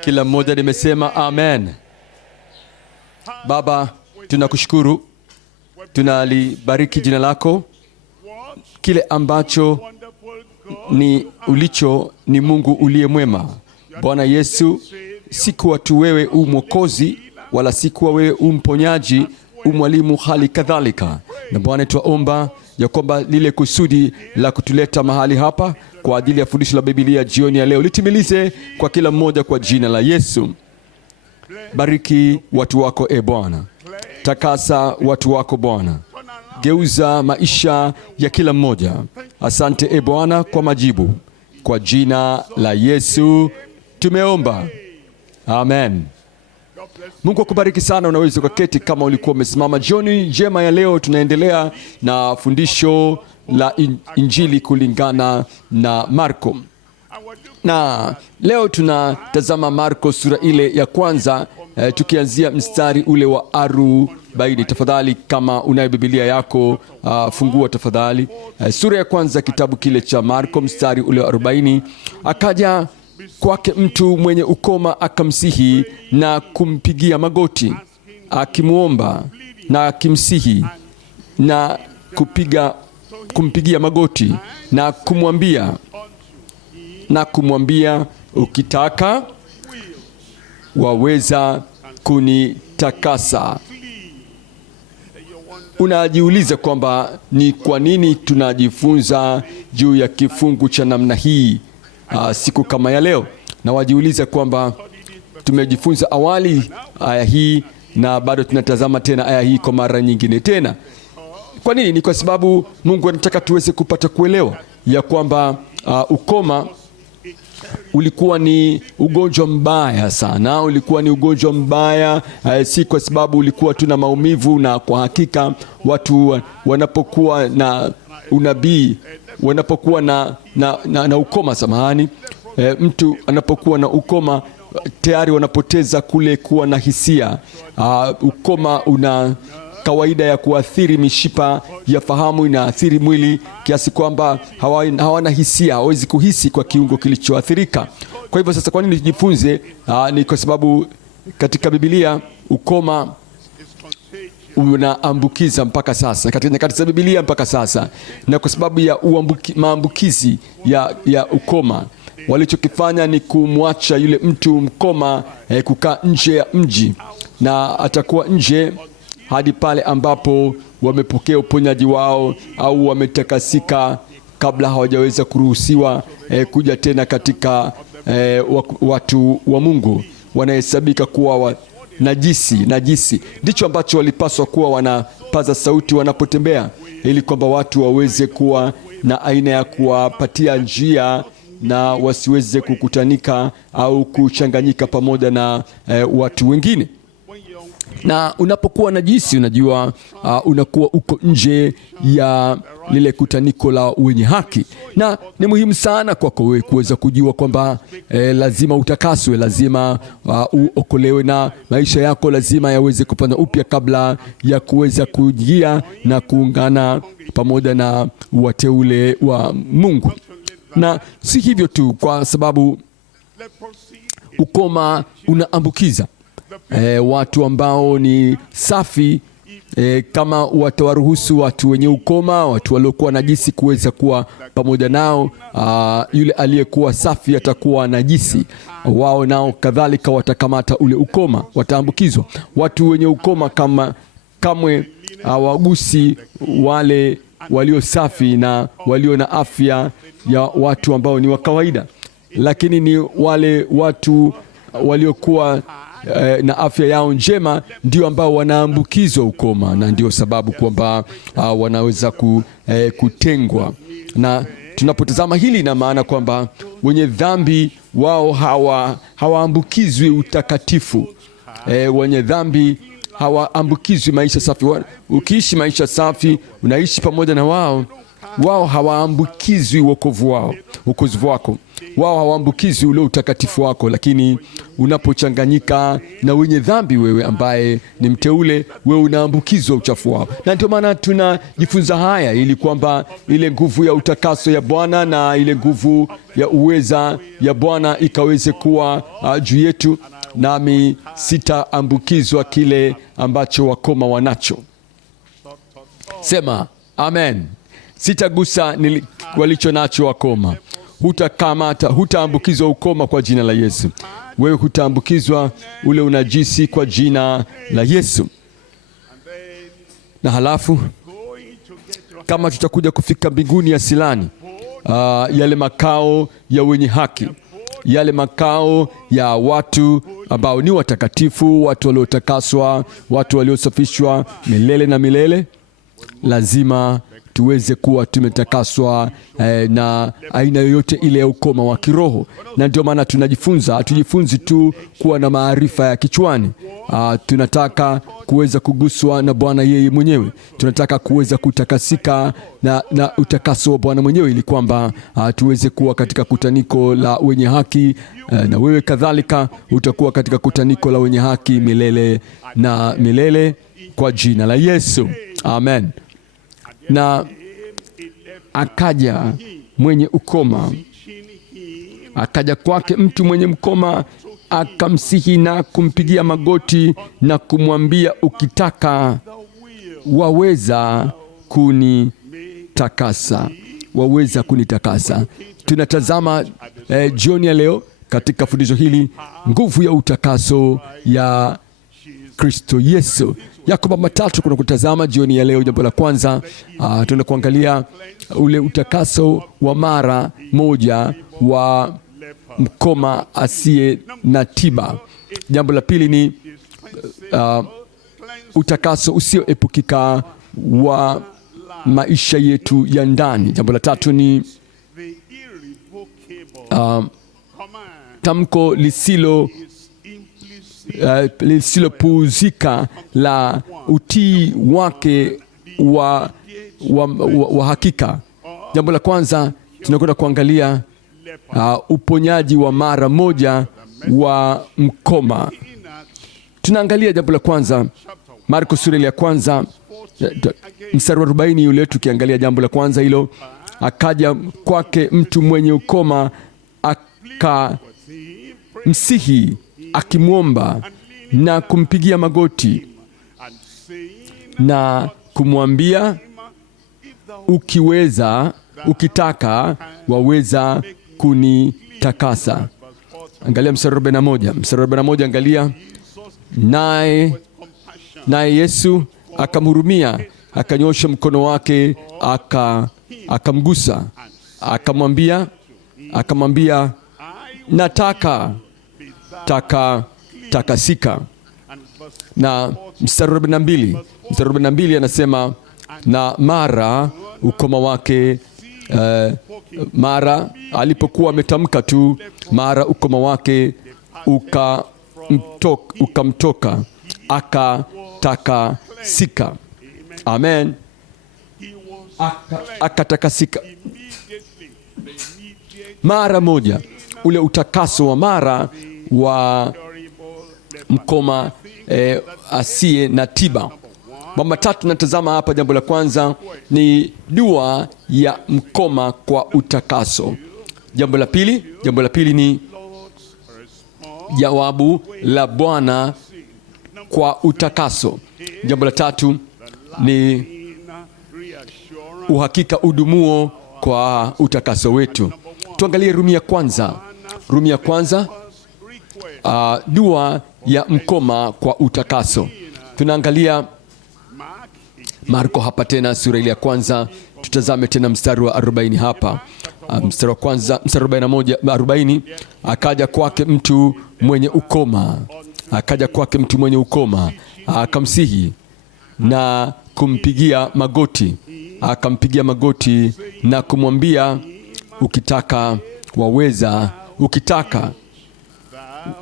Kila mmoja nimesema amen. Baba, tunakushukuru, tunalibariki jina lako. Kile ambacho ni ulicho ni Mungu uliye mwema. Bwana Yesu, si kuwa tu wewe u mwokozi, wala si kuwa wewe u mponyaji, u mwalimu hali kadhalika. Na Bwana, tuomba ya kwamba lile kusudi la kutuleta mahali hapa kwa ajili ya fundisho la Biblia jioni ya leo litimilize kwa kila mmoja kwa jina la Yesu. Bariki watu wako e Bwana. Takasa watu wako Bwana. Geuza maisha ya kila mmoja. Asante e Bwana kwa majibu. Kwa jina la Yesu tumeomba. Amen. Mungu akubariki sana. Unaweza kuketi kama ulikuwa umesimama. Jioni njema ya leo tunaendelea na fundisho la Injili kulingana na Marko. Na leo tunatazama Marko sura ile ya kwanza, tukianzia mstari ule wa 40. Tafadhali kama unayo Biblia yako, fungua tafadhali. Sura ya kwanza kitabu kile cha Marko mstari ule wa 40. Akaja kwake mtu mwenye ukoma akamsihi na kumpigia magoti, akimuomba na akimsihi na kumpigia magoti na kumwambia ukitaka waweza kunitakasa. Unajiuliza kwamba ni kwa nini tunajifunza juu ya kifungu cha namna hii siku kama ya leo, na wajiuliza kwamba tumejifunza awali aya hii na bado tunatazama tena aya hii kwa mara nyingine tena. Kwa nini? Ni kwa sababu Mungu anataka tuweze kupata kuelewa ya kwamba ukoma ulikuwa ni ugonjwa mbaya sana. Ulikuwa ni ugonjwa mbaya, si kwa sababu ulikuwa tuna maumivu. Na kwa hakika watu wanapokuwa na unabii, wanapokuwa na ukoma, samahani, mtu anapokuwa na ukoma tayari wanapoteza kule kuwa na hisia. Ukoma una kawaida ya kuathiri mishipa ya fahamu, inaathiri mwili kiasi kwamba hawana hisia, hawezi kuhisi kwa kiungo kilichoathirika. Kwa hivyo sasa, kwa nini tujifunze? Ni kwa sababu katika Biblia ukoma unaambukiza mpaka sasa, katika nyakati za Biblia mpaka sasa. Na kwa sababu ya maambukizi ya ukoma, walichokifanya ni kumwacha yule mtu mkoma kukaa nje ya mji, na atakuwa nje hadi pale ambapo wamepokea uponyaji wao au wametakasika, kabla hawajaweza kuruhusiwa kuja tena katika watu wa Mungu. Wanahesabika kuwa najisi. Ndicho ambacho walipaswa kuwa wanapaza sauti wanapotembea, ili kwamba watu waweze kuwa na aina ya kuwapatia njia na wasiweze kukutanika au kuchanganyika pamoja na watu wengine. Na unapokuwa najisi, unajua unakuwa uko nje ya lile kutaniko la wenye haki. Na ni muhimu sana kwako wewe kuweza kujua kwamba lazima utakaswe, lazima uokolewe, na maisha yako lazima yaweze kupanda upya kabla ya kuweza kujia na kuungana pamoja na wateule wa Mungu. Na si hivyo tu, kwa sababu ukoma unaambukiza. Watu ambao ni safi, kama watawaruhusu watu wenye ukoma, watu waliokuwa najisi kuweza kuwa pamoja nao, yule aliyekuwa safi atakuwa najisi, wao nao kadhalika watakamata ule ukoma, wataambukizwa. Watu wenye ukoma kamwe hawagusi wale walio safi na walio na afya ya watu ambao ni wa kawaida, lakini ni wale watu waliokuwa na afya yao njema ndio ambao wanaambukizwa ukoma, na ndio sababu kwamba wanaweza kutengwa. Na tunapotazama hili, na maana kwamba wenye dhambi wao hawaambukizwi utakatifu. Wenye dhambi hawaambukizwi maisha safi. Ukiishi maisha safi, unaishi pamoja na wao hawaambukizwi wokovu wako. wao hawaambukizi ule utakatifu wako, lakini unapochanganyika na wenye dhambi, wewe ambaye ni mteule, wewe unaambukizwa uchafu wao. Na ndio maana tunajifunza haya, ili kwamba ile nguvu ya utakaso ya Bwana na ile nguvu ya uweza ya Bwana ikaweze kuwa juu yetu, nami sitaambukizwa kile ambacho wakoma wanacho. Sema amen. Sitagusa walicho nacho wakoma. Hutakamata, hutaambukizwa ukoma kwa jina la Yesu. Wewe hutaambukizwa ule unajisi kwa jina la Yesu. Na halafu kama tutakuja kufika mbinguni ya silani, yale makao ya wenye haki, yale makao ya watu ambao ni watakatifu, watu waliotakaswa, watu waliosafishwa milele na milele, lazima tuweze kuwa tumetakaswa na aina yoyote ile ya ukoma wa kiroho. Na ndio maana tunajifunza, hatujifunzi tu kuwa na maarifa ya kichwani. Tunataka kuweza kuguswa na Bwana yeye mwenyewe. Tunataka kuweza kutakasika na utakaso wa Bwana mwenyewe, ili kwamba tuweze kuwa katika kutaniko la wenye haki, na wewe kadhalika utakuwa katika kutaniko la wenye haki milele na milele kwa jina la Yesu. Amen. Na akaja mwenye ukoma, akaja kwake mtu mwenye ukoma, akamsihi na kumpigia magoti na kumwambia, ukitaka waweza kunitakasa, waweza kunitakasa. Tunatazama jioni ya leo katika fundisho hili nguvu ya utakaso ya Kristo Yesu. Yako mambo matatu kuna kutazama jioni ya leo. Jambo la kwanza, tunaenda kuangalia ule utakaso wa mara moja wa mkoma asiye na tiba. Jambo la pili ni utakaso usioepukika wa maisha yetu ya ndani. Jambo la tatu ni tamko lisilopuuzika la utii wake wa hakika. Jambo la kwanza tunakwenda kuangalia uponyaji wa mara moja wa mkoma. Tunaangalia jambo la kwanza Marko sura ya kwanza mstari wa 40 yule. Tukiangalia jambo la kwanza hilo, akaja kwake mtu mwenye ukoma, akamsihi akimwomba na kumpigia magoti na kumwambia, ukiweza, ukitaka waweza kunitakasa. Angalia mstari wa 41. Mstari wa 41, angalia. Naye Yesu akamhurumia, akanyosha mkono wake, akamgusa, akamwambia, nataka takasika. Na mstari wa 42 anasema, na mara ukoma wake, mara alipokuwa ametamka tu, mara ukoma wake ukamtoka, akatakasika. Amen. Akatakasika mara moja, ule utakaso wa mara wa mkoma asiye na tiba. Mambo matatu natazama hapa. Jambo la kwanza ni dua ya mkoma kwa utakaso. Jambo la pili ni jawabu la Bwana kwa utakaso. Jambo la tatu ni uhakika udumuo kwa utakaso wetu. Tuangalie Rumi ya kwanza, dua ya mkoma kwa utakaso. Tunaangalia Marko hapa tena sura ile ya kwanza. Tutazame tena mstari wa 40 hapa. Mstari wa kwanza, mstari wa 40, akaja kwake mtu mwenye ukoma, akamsihi na kumpigia magoti, na kumwambia, ukitaka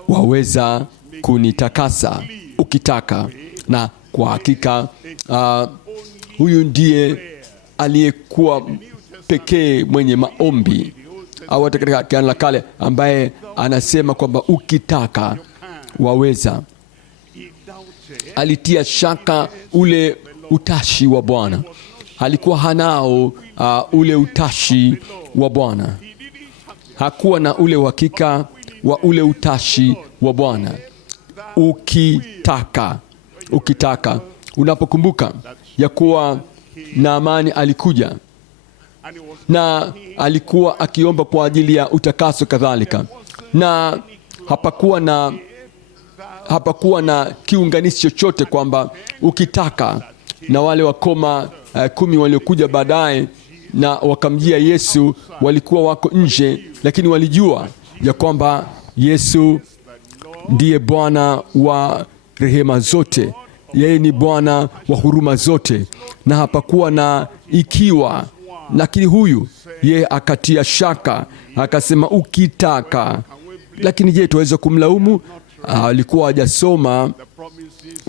waweza kunitakasa, ukitaka. Na kwa hakika huyu ndiye aliyekuwa pekee mwenye maombi au hata katika Agano la Kale, ambaye anasema kwamba ukitaka waweza. Alitia shaka ule utashi wa Bwana. Alikuwa hanao ule utashi wa Bwana. Hakuwa na ule uhakika wa ule utashi wa Bwana. Ukitaka. Unapokumbuka ya kuwa Naamani alikuja na alikuwa akiomba kwa ajili ya utakaso kadhalika, na hapakuwa na kiunganishi chochote kwamba ukitaka. Na wale wakoma 10 waliokuja baadaye na wakamjia Yesu walikuwa wako nje, lakini walijua ya kwamba Yesu ndiye Bwana wa rehema zote. Yeye ni Bwana wa huruma zote, na hapakuwa na ikiwa. Lakini huyu yeye akatia shaka, akasema ukitaka. Lakini je, tuweza kumlaumu? Alikuwa hajasoma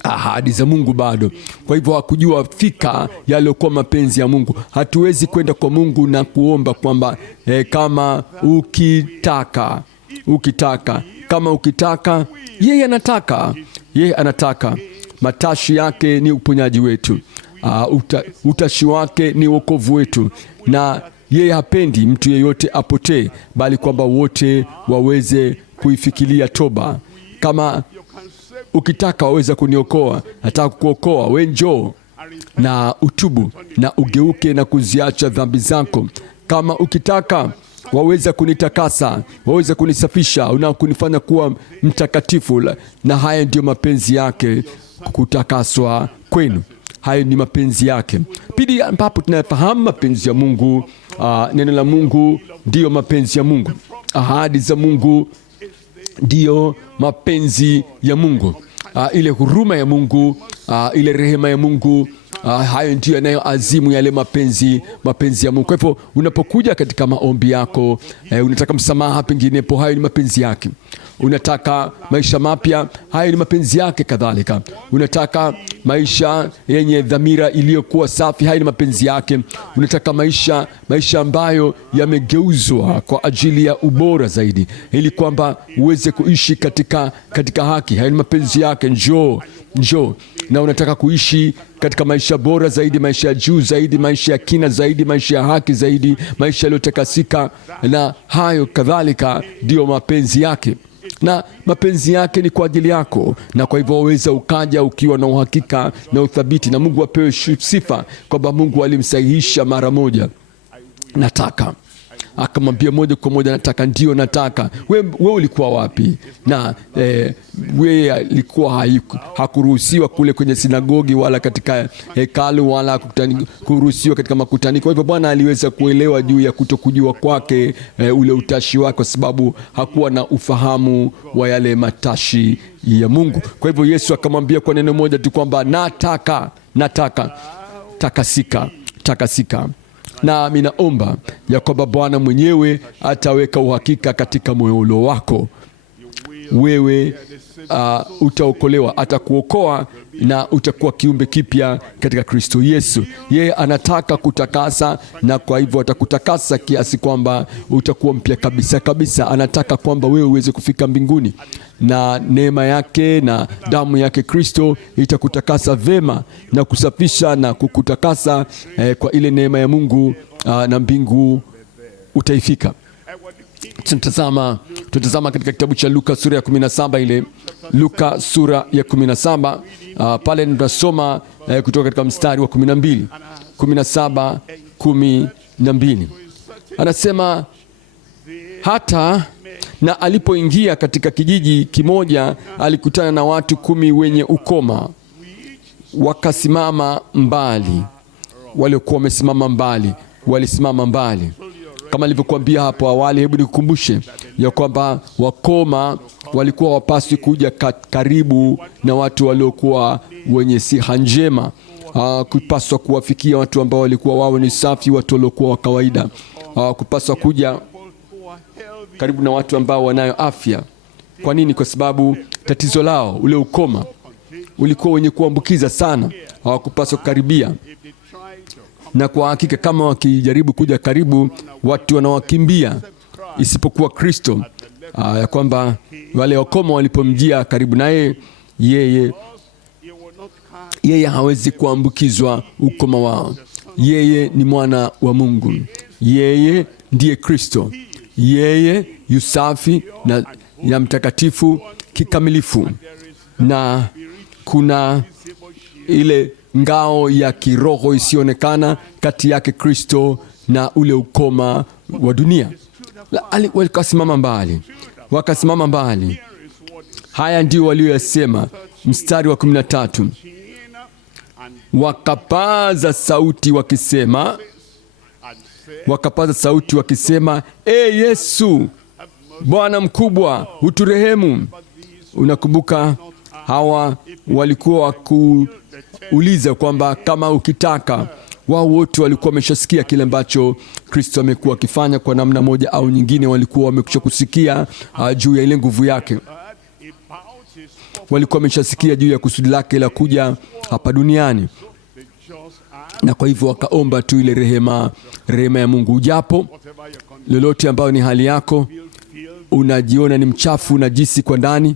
ahadi za Mungu bado, kwa hivyo hakujua fika yaliyokuwa mapenzi ya Mungu. Hatuwezi kwenda kwa Mungu na kuomba kwamba kama ukitaka. Kama ukitaka, yeye anataka. Matashi yake ni uponyaji wetu. Utashi wake ni wokovu wetu, na yeye hapendi mtu yeyote apotee, bali kwamba wote waweze kuifikiria toba. Kama ukitaka waweza kuniokoa, nataka kukuokoa. We njoo na utubu na ugeuke na kuziacha dhambi zako. Kama ukitaka waweza kunitakasa, waweza kunisafisha na kunifanya kuwa mtakatifu. Na haya ndiyo mapenzi yake, kutakaswa kwenu. Hayo ni mapenzi yake. Pili, ambapo tunafahamu mapenzi ya Mungu, neno la Mungu ndiyo mapenzi ya Mungu. Ahadi za Mungu ndiyo mapenzi ya Mungu. Ile huruma ya Mungu, ile rehema ya Mungu, hayo ndiyo yanayoazimu yale mapenzi ya Mungu. Kwa hivyo unapokuja katika maombi yako, unataka msamaha penginepo, hayo ni mapenzi yake. Unataka maisha mapya, hayo ni mapenzi yake kadhalika. Unataka maisha yenye dhamira iliyokuwa safi, hayo ni mapenzi yake. Unataka maisha ambayo yamegeuzwa kwa ajili ya ubora zaidi, ili kwamba uweze kuishi katika haki, hayo ni mapenzi yake. Njoo. Na unataka kuishi katika maisha bora zaidi, maisha ya juu zaidi, maisha ya kina zaidi, maisha ya haki zaidi, maisha yaliyotakasika, na hayo kadhalika ndiyo mapenzi yake. Na mapenzi yake ni kwa ajili yako, na kwa hivyo waweza ukaja ukiwa na uhakika na uthabiti, na Mungu apewe sifa kwamba Mungu alimsahihisha mara moja. Nataka, akamwambia moja kwa moja, nataka. Ndio nataka. Wewe ulikuwa wapi? Na wewe alikuwa hakuruhusiwa kule kwenye sinagogi wala katika hekalu wala kuruhusiwa katika makutaniko. Kwa hivyo Bwana aliweza kuelewa juu ya kutokujua kwake ule utashi wake, kwa sababu hakuwa na ufahamu wa yale matashi ya Mungu. Kwa hivyo Yesu akamwambia kwa neno moja tu kwamba takasika. Na ninaomba ya kwamba Bwana mwenyewe ataweka uhakika katika moyo wako. Wewe utaokolewa, atakuokoa na utakuwa kiumbe kipya katika Kristo Yesu. Yeye anataka kutakasa, na kwa hivyo atakutakasa kiasi kwamba utakuwa mpya kabisa. Anataka kwamba wewe uweze kufika mbinguni, na neema yake na damu yake Kristo itakutakasa vema na kusafisha na kukutakasa kwa ile neema ya Mungu, na mbingu utaifika. Tutazama katika kitabu cha Luka sura ya 17, Luka sura ya 17, pale tunasoma kutoka katika mstari wa 12. 17:12 anasema, hata na alipoingia katika kijiji kimoja, alikutana na watu 10 wenye ukoma, wakasimama mbali. Waliokuwa wamesimama mbali walisimama mbali. Kama nilivyokuambia hapo awali, hebu nikukumbushe ya kwamba wakoma walikuwa wapaswi kuja karibu na watu waliokuwa wenye siha njema. Kupaswa kuwafikia watu ambao walikuwa wao ni safi, watu waliokuwa wa kawaida. Kupaswa kuja karibu na watu ambao wanayo afya. Kwa nini? Kwa sababu tatizo lao, ule ukoma, ulikuwa wenye kuambukiza sana. Hawakupaswa kukaribia. Na kwa hakika kama wakijaribu kuja karibu, watu wanawakimbia. isipokuwa Kristo, ya kwamba wale wakoma walipomjia karibu naye, yeye hawezi kuambukizwa ukoma wao. Yeye ni mwana wa Mungu, yeye ndiye Kristo, yeye yusafi na ya mtakatifu kikamilifu, na kuna ile ngao ya kiroho isiyoonekana kati yake Kristo na ule ukoma wa dunia. Wakasimama mbali. Haya ndio walioyasema, mstari wa 13, wakapaza sauti wakisema, Yesu, Bwana mkubwa, uturehemu. Unakumbuka hawa walikuwa wakuuliza kwamba kama ukitaka. Wao wote walikuwa wameshasikia kile ambacho Kristo amekuwa akifanya kwa namna moja au nyingine. Walikuwa wamekwisha kusikia juu ya ile nguvu yake, walikuwa wameshasikia juu ya kusudi lake la kuja hapa duniani, na kwa hivyo wakaomba tu ile rehema ya Mungu. Japo lolote ambayo ni hali yako, unajiona ni mchafu, unajisi kwa ndani,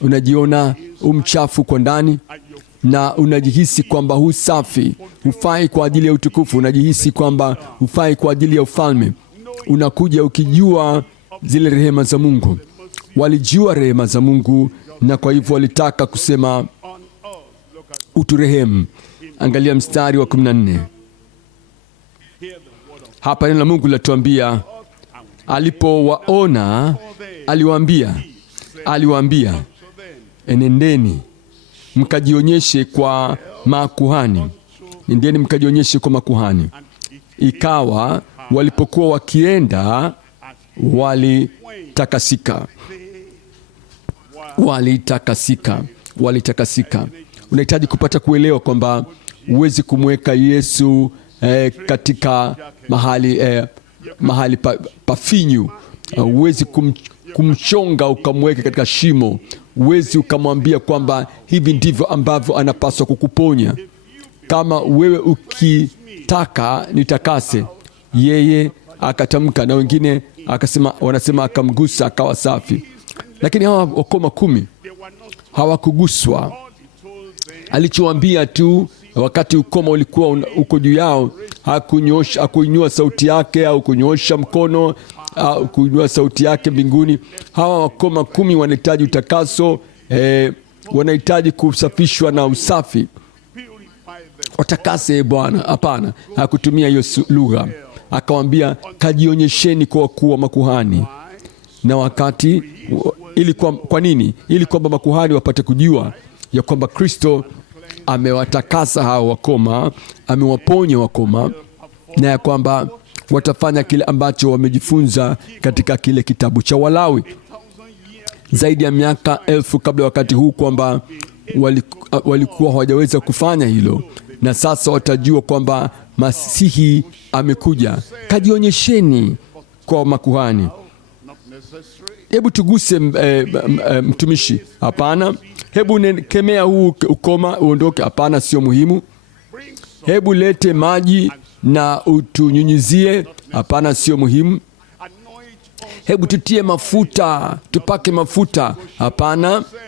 unajiona umchafu kwa ndani, na unajihisi kwamba hu safi, hufai kwa ajili ya utukufu, unajihisi kwamba hufai kwa ajili ya ufalme, unakuja ukijua zile rehema za Mungu. Walijua rehema za Mungu, na kwa hivyo walitaka kusema, uturehemu. Angalia mstari wa 14. Hapa neno la Mungu linatuambia, alipowaona aliwaambia, enendeni mkajionyeshe kwa makuhani. Nendeni mkajionyeshe kwa makuhani. Ikawa walipokuwa wakienda, walitakasika. Unahitaji kupata kuelewa kwamba huwezi kumweka Yesu katika mahali pafinyu. Huwezi kumchonga ukamweka katika shimo. Huwezi ukamwambia kwamba hivi ndivyo ambavyo anapaswa kukuponya. Kama wewe ukitaka nitakase, yeye akatamka, na wengine wanasema akamgusa akawa safi. Lakini hawa wakoma 10 hawakuguswa. Alichowaambia tu wakati ukoma ulikuwa uko juu yao, hakuinua sauti yake au kunyoosha mkono au kuinua sauti yake mbinguni. Hawa wakoma 10 wanahitaji utakaso, wanahitaji kusafishwa na usafi. Watakase Bwana. Hapana, hakutumia hiyo lugha. Akawambia, kajionyesheni kwa wakuu wa makuhani. Na wakati kwa nini? Ili kwamba makuhani wapate kujua ya kwamba Kristo amewatakasa hao wakoma, amewaponya wakoma, na ya kwamba watafanya kile ambacho wamejifunza katika kile kitabu cha Walawi zaidi ya miaka 1000 kabla wakati huu, kwamba walikuwa hawajaweza kufanya hilo, na sasa watajua kwamba Masihi amekuja. Kajionyesheni kwa makuhani. Hebu tuguse mtumishi. Hapana. Hebu kemea huu ukoma uondoke. Hapana, sio muhimu. Hebu lete maji na utunyunyizie. Hapana, sio muhimu. Hebu tutie mafuta, tupake mafuta.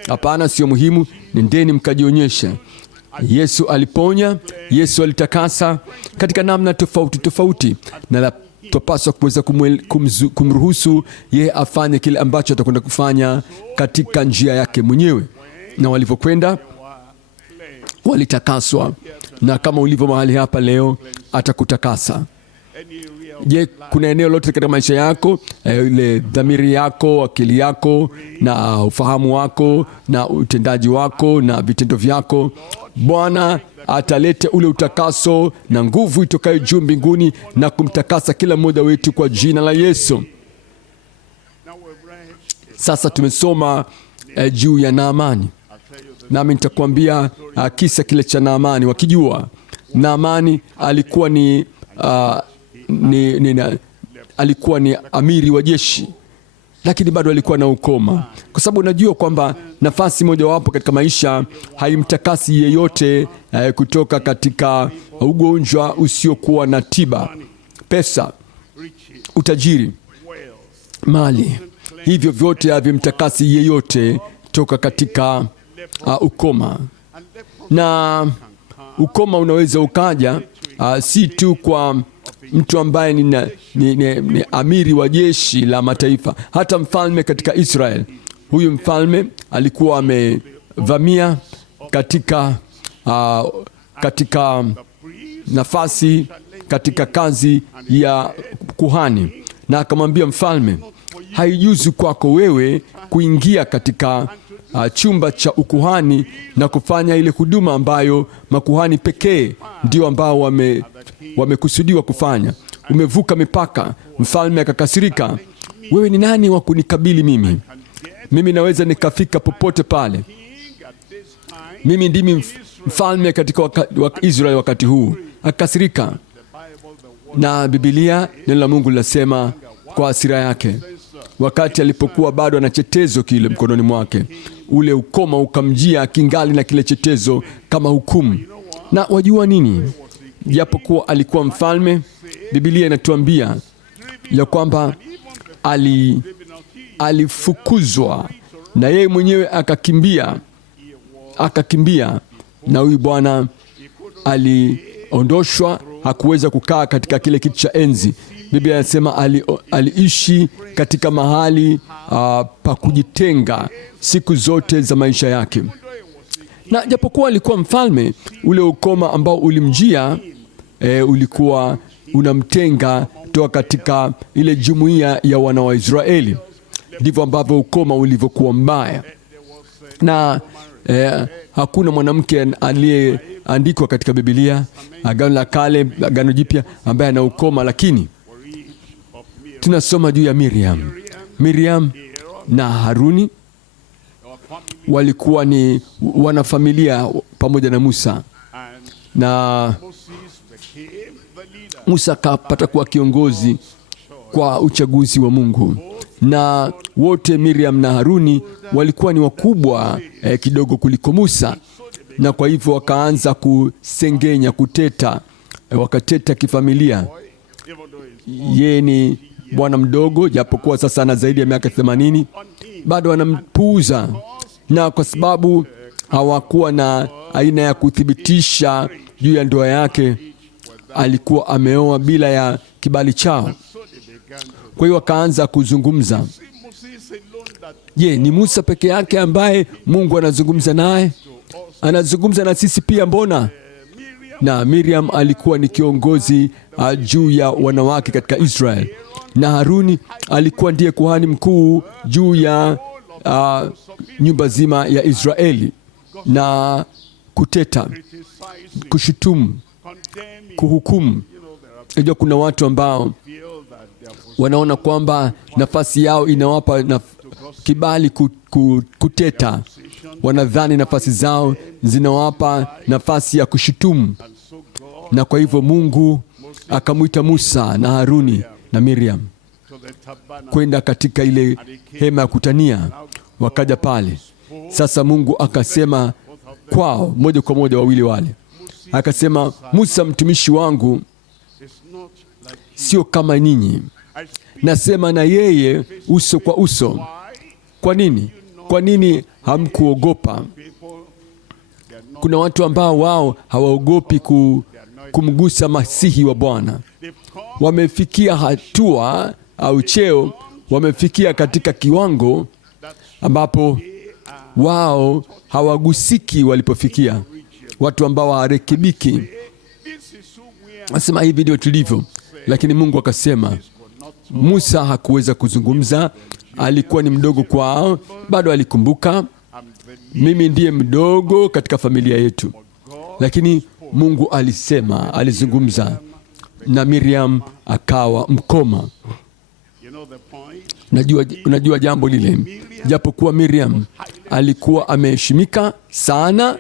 Hapana, sio muhimu. Nendeni mkajionyesha. Yesu aliponya, Yesu alitakasa katika namna tofauti, na tupaswa kuweza kumruhusu yeye afanye kile ambacho atakwenda kufanya katika njia yake mwenyewe. Na walivyokwenda walitakaswa, na kama ulivyo mahali hapa leo atakutakasa. Je, kuna eneo lote katika maisha yako, ile dhamiri yako, akili yako na ufahamu wako na utendaji wako na vitendo vyako, Bwana atalete ule utakaso na nguvu itokayo juu mbinguni na kumtakasa kila mmoja wetu kwa jina la Yesu. Sasa tumesoma juu ya Naamani, nami nitakwambia kisa kile cha Naamani. Wakijua Naamani alikuwa alikuwa ni amiri wa jeshi, lakini bado alikuwa na ukoma, kwa sababu unajua kwamba nafasi mojawapo katika maisha haimtakasi yeyote kutoka katika ugonjwa usiokuwa na tiba: pesa, utajiri, mali. Hivyo vyote havimtakasi yeyote toka katika ukoma. Na ukoma unaweza ukaja si tu kwa mtu ambaye ni amiri wa jeshi la mataifa, hata mfalme katika Israel. Huyu mfalme alikuwa amevamia katika nafasi katika kazi ya kuhani, na akamwambia mfalme, haijuzu kwako wewe kuingia katika chumba cha ukuhani na kufanya ile huduma ambayo makuhani pekee ndio ambao wamekusudiwa kufanya. Umevuka mipaka. Mfalme akakasirika, wewe ni nani wa kunikabili mimi? Mimi naweza nikafika popote pale. Mimi ndimi mfalme katika Israeli wakati huu. Akasirika. Na Biblia, neno la Mungu linasema kwa hasira yake, wakati alipokuwa bado ana chetezo kile mkononi mwake, ule ukoma ukamjia kingali na kile chetezo kama hukumu. Na wajua nini? Japokuwa alikuwa mfalme, Biblia inatuambia ya kwamba alifukuzwa na yeye mwenyewe akakimbia, na huyu bwana aliondoshwa, hakuweza kukaa katika kile kiti cha enzi. Biblia inasema aliishi katika mahali pa kujitenga siku zote za maisha yake. Na japokuwa alikuwa mfalme, ule ukoma ambao ulimjia ulikuwa unamtenga toka katika ile jumuiya ya wana wa Israeli. Ndivyo ambavyo ukoma ulivyokuwa mbaya. Na hakuna mwanamke aliyeandikwa katika Biblia, Agano la Kale, Agano Jipya, ambaye ana ukoma, lakini tunasoma juu ya Miriam na Haruni. Walikuwa ni wanafamilia pamoja na Musa, na Musa akapata kuwa kiongozi kwa uchaguzi wa Mungu. Na wote Miriam na Haruni walikuwa ni wakubwa kidogo kuliko Musa, na kwa hivyo wakaanza kusengenya, kuteta, wakateta kifamilia. Yeye ni bwana mdogo, japokuwa sasa ana zaidi ya miaka 80, bado wanampuuza, na kwa sababu hawakuwa na aina ya kuthibitisha juu ya ndoa yake, alikuwa ameoa bila ya kibali chao. Kwa hiyo wakaanza kuzungumza, je, ni Musa peke yake ambaye Mungu anazungumza naye? Anazungumza na sisi pia mbona? Na Miriam alikuwa ni kiongozi juu ya wanawake katika Israel, na Haruni alikuwa ndiye kuhani mkuu juu ya nyumba zima ya Israeli. Na kuteta, kushutumu, kuhukumu. Unajua kuna watu ambao wanaona kwamba nafasi yao inawapa kibali kuteta. Wanadhani nafasi zao zinawapa nafasi ya kushutumu. Na kwa hivyo Mungu akamwita Musa na Haruni na Miriam kwenda katika ile hema ya kutania. Wakaja pale. Sasa Mungu akasema kwao moja kwa moja, wawili wale, akasema, Musa mtumishi wangu sio kama ninyi, nasema na yeye uso kwa uso. Kwa nini? Kwa nini hamkuogopa? Kuna watu ambao wao hawaogopi kumgusa Masihi wa Bwana. Wamefikia hatua au cheo, wamefikia katika kiwango ambapo wao hawagusiki walipofikia. Watu ambao hawarekebiki. Nasema hivi ndio tulivyo. Lakini Mungu akasema, Musa hakuweza kuzungumza, alikuwa ni mdogo kwao. Bado alikumbuka, mimi ndiye mdogo katika familia yetu. Lakini Mungu alisema, alizungumza, na Miriam akawa mkoma. Unajua jambo lile, japokuwa Miriam alikuwa ameheshimika sana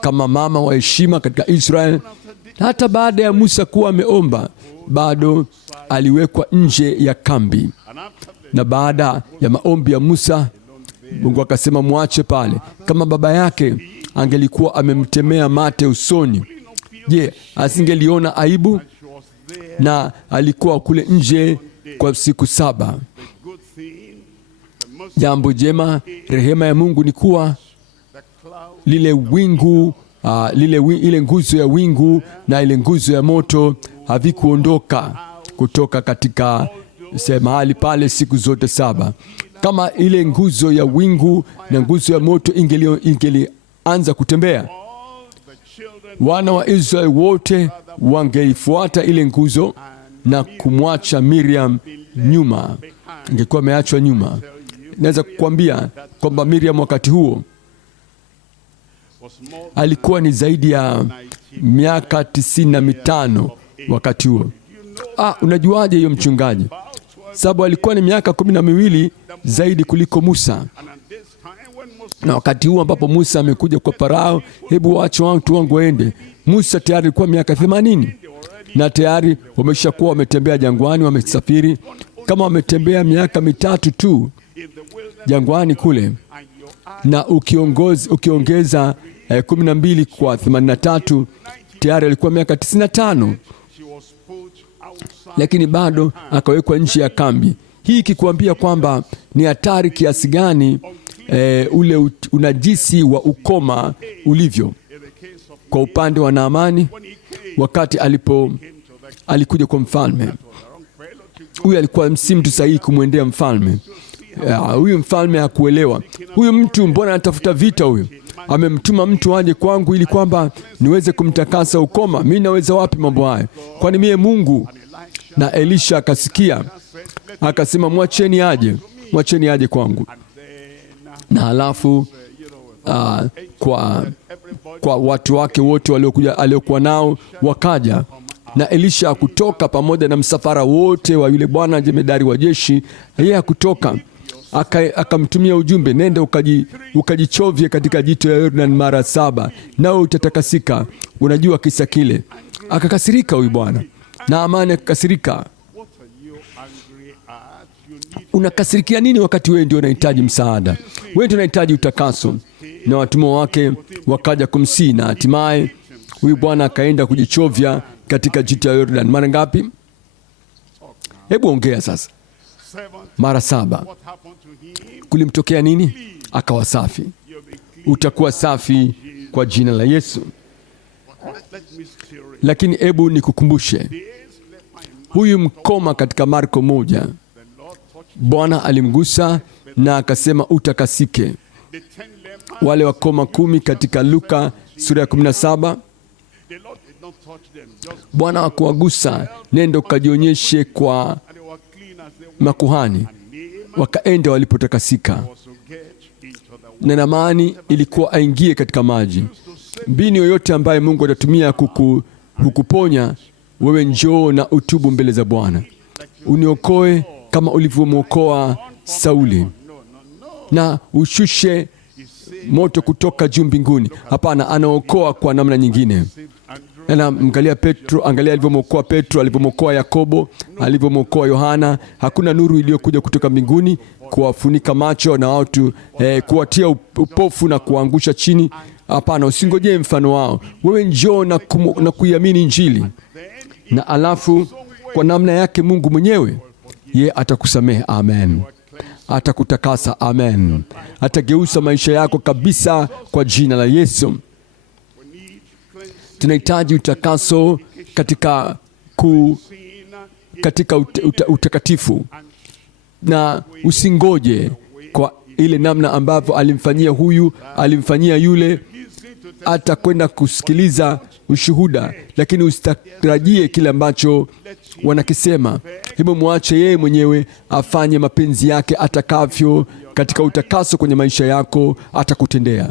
kama mama wa heshima katika Israel, hata baada ya Musa kuwa ameomba, bado aliwekwa nje ya kambi. Na baada ya maombi ya Musa, Mungu akasema muache pale. Kama baba yake angelikuwa amemtemea mate usoni, je, asingeliona aibu? Na alikuwa kule nje kwa siku 7. jambo jema. Rehema ya Mungu ni kuwa lile wingu ile nguzo ya wingu na ile nguzo ya moto havikuondoka kutoka katika mahali pale siku zote 7. Kama ile nguzo ya wingu na nguzo ya moto ingelianza kutembea, wana wa Israeli wote wangeifuata ile nguzo na kumwacha Miriam nyuma, ingekuwa ameachwa nyuma. Naweza kukwambia kwamba Miriam wakati huo alikuwa ni zaidi ya miaka 95 wakati huo. Unajuaje hiyo mchungaji? Sababu alikuwa ni miaka 12 zaidi kuliko Musa. Na wakati huo ambapo Musa amekuja kwa Farao, hebu waache watu wangu waende, Musa tayari alikuwa miaka 80 na tayari wameshakuwa wametembea jangwani, wamesafiri. Kama wametembea miaka 3 tu jangwani kule, na ukiongeza 12 kwa 83, tayari alikuwa miaka 95, lakini bado akawekwa nje ya kambi. Hii ikikwambia kwamba ni hatari kiasi gani ule unajisi wa ukoma ulivyo. Kwa upande wa Naamani, wakati alikuja kwa mfalme, huyu alikuwa si mtu sahihi kumwendea mfalme. Huyu mfalme hakuelewa, huyu mtu mbona anatafuta vita? Huyu amemtuma mtu aje kwangu ili kwamba niweze kumtakasa ukoma. Mimi naweza wapi mambo haya? Kwani mie Mungu? Na Elisha akasikia, akasema mwacheni aje kwangu. Na halafu kwa watu wake wote aliokuwa nao wakaja, na Elisha kutoka pamoja na msafara wote wa yule bwana jemedari wa jeshi. Yeye hakutoka, akamtumia ujumbe, nenda ukajichovye katika jito ya Yordan mara 7 nawe utatakasika. Unajua kisa kile. Akakasirika huyu bwana, na Naamani akakasirika. Unakasirikia nini wakati wewe ndio unahitaji msaada? Wewe ndio unahitaji utakaso. Na watumwa wake wakaja kumsii, na hatimaye huyu bwana akaenda kujichovya katika jito ya Yordan mara ngapi? Hebu ongea sasa. Mara 7. Kulimtokea nini? Akawa safi. Utakuwa safi kwa jina la Yesu. Lakini hebu nikukumbushe, huyu mkoma katika Marko 1, Bwana alimgusa na akasema utakasike. Wale wakoma 10 katika Luka sura ya 17, Bwana hakuwagusa, nenda ukajionyeshe kwa makuhani. Wakaenda walipotakasika. Na Naamani ilikuwa aingie katika maji. Mbinu yoyote ambaye Mungu atatumia kukuponya wewe, njoo na utubu mbele za Bwana. Uniokoe kama ulivyomwokoa Sauli, na ushushe moto kutoka juu mbinguni. Hapana, anaokoa kwa namna nyingine. Na angalia alivyomwokoa Petro, alivyomwokoa Yakobo, alivyomwokoa Yohana. Hakuna nuru iliyokuja kutoka mbinguni kuwafunika macho na watu kuwatia upofu na kuangusha chini. Hapana, usingojee mfano wao. Wewe njoo na kuiamini Injili, na alafu kwa namna yake Mungu mwenyewe ye atakusamehe. Amen. Atakutakasa. Amen. Atageuza maisha yako kabisa kwa jina la Yesu. Tunahitaji utakaso katika utakatifu, na usingoje kwa ile namna ambavyo alimfanyia huyu, alimfanyia yule, atakwenda kusikiliza ushuhuda, lakini usitarajie kile ambacho wanakisema. Hebu mwache yeye mwenyewe afanye mapenzi yake atakavyo katika utakaso kwenye maisha yako, atakutendea.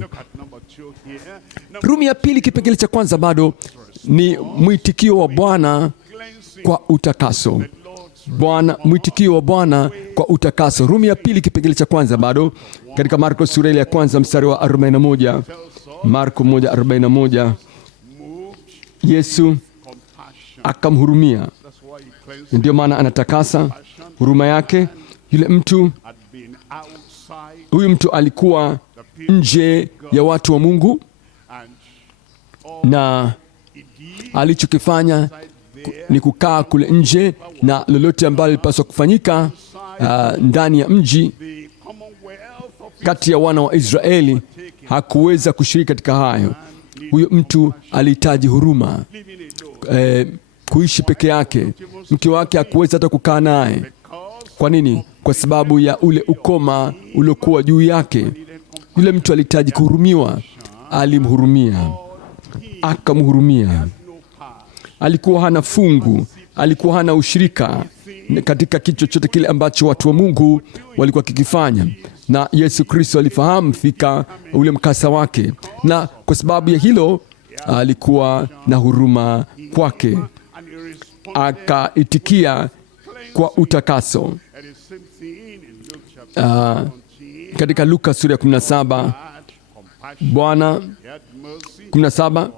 Rumi ya 2 kipengele cha kwanza bado ni mwitikio wa Bwana kwa utakaso. Mwitikio wa Bwana kwa utakaso. Rumi ya 2 kipengele cha kwanza bado katika Marko sura ya kwanza mstari wa 41. Marko 1:41. Yesu akamhurumia, ndio maana anatakasa. Huruma yake, huyu mtu alikuwa nje ya watu wa Mungu, na alichokifanya ni kukaa kule nje, na lolote ambalo lilipaswa kufanyika ndani ya mji kati ya wana wa Israeli hakuweza kushiriki katika hayo. Huyo mtu alihitaji huruma, kuishi peke yake. Mke wake hakuweza hata kukaa naye. Kwa nini? Kwa sababu ya ule ukoma uliokuwa juu yake. Yule mtu alihitaji kuhurumiwa, alimhurumia, akamhurumia. Alikuwa hana fungu, alikuwa hana ushirika katika kitu chochote kile ambacho watu wa Mungu walikuwa kikifanya, na Yesu Kristo alifahamu fika ule mkasa wake, na kwa sababu ya hilo alikuwa na huruma kwake, akaitikia kwa utakaso. Katika Luka sura ya 17, Bwana 17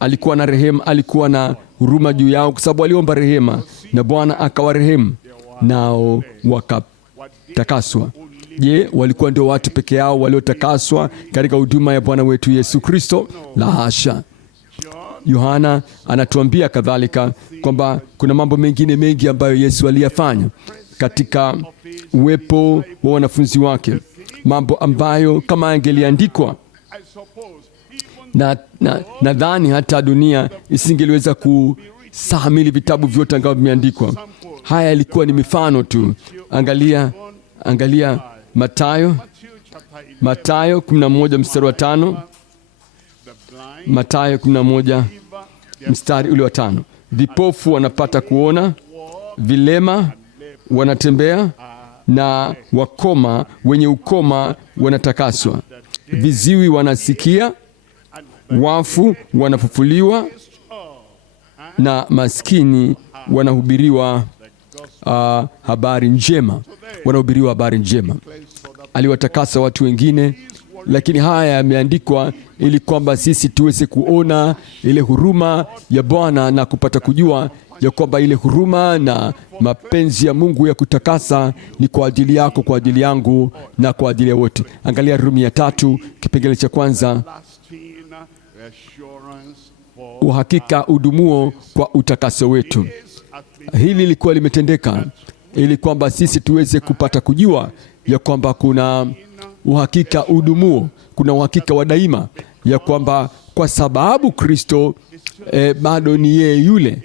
alikuwa na rehema, alikuwa na huruma juu yao kwa sababu waliomba rehema, na Bwana akawarehemu, nao wakatakaswa. Je, walikuwa ndio watu peke yao waliotakaswa katika huduma ya Bwana wetu Yesu Kristo? La hasha. Yohana anatuambia kadhalika kwamba kuna mambo mengine mengi ambayo Yesu aliyafanya katika uwepo wa wanafunzi wake, mambo ambayo kama angeliandikwa nadhani hata dunia isingeliweza kusahamili vitabu vyote ambavyo vimeandikwa. Haya yalikuwa ni mifano tu. Angalia Mathayo 11 mstari wa 5. Mathayo 11 mstari ule wa 5. Vipofu wanapata kuona, vilema wanatembea, na wakoma wenye ukoma wanatakaswa. Viziwi wanasikia, wafu wanafufuliwa, na maskini wanahubiriwa habari njema. Wanahubiriwa habari njema. Aliwatakasa watu wengine, lakini haya yameandikwa ili kwamba sisi tuweze kuona ile huruma ya Bwana na kupata kujua ya kwamba ile huruma na mapenzi ya Mungu ya kutakasa ni kwa ajili yako, kwa ajili yangu na kwa ajili ya wote. Angalia Rumi ya 3 kipengele cha kwanza. Uhakika udumuo kwa utakaso wetu. Hili lilikuwa limetendeka ili kwamba sisi tuweze kupata kujua ya kwamba kuna uhakika udumuo, kuna uhakika wa daima, ya kwamba kwa sababu Kristo bado ni yeye yule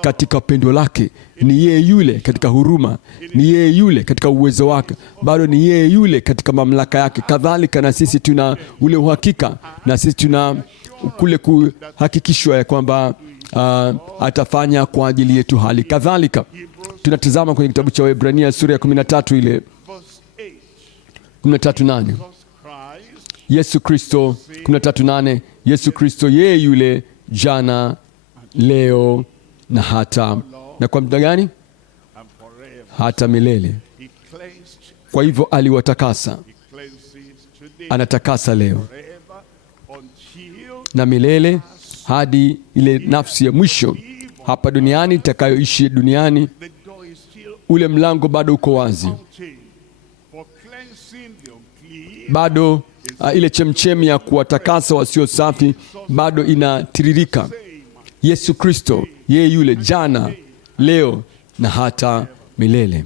katika pendo lake, ni yeye yule katika huruma, ni yeye yule katika uwezo wake, bado ni yeye yule katika mamlaka yake. Kadhalika na sisi tuna ule uhakika, na sisi tuna kule kuhakikishwa ya kwamba atafanya kwa ajili yetu. Hali kadhalika tunatazama kwenye kitabu cha Waebrania sura ya 13 ile 13:8. Yesu Kristo 13:8. Yesu Kristo yeye yule jana, leo na hata, na kwa muda gani? Hata milele. Kwa hivyo aliwatakasa, anatakasa leo na milele, hadi ile nafsi ya mwisho hapa duniani itakayoishi duniani. Ule mlango bado uko wazi, bado ile chemchemi ya kuwatakasa wasio safi bado inatiririka. Yesu Kristo yeye yule jana, leo na hata milele.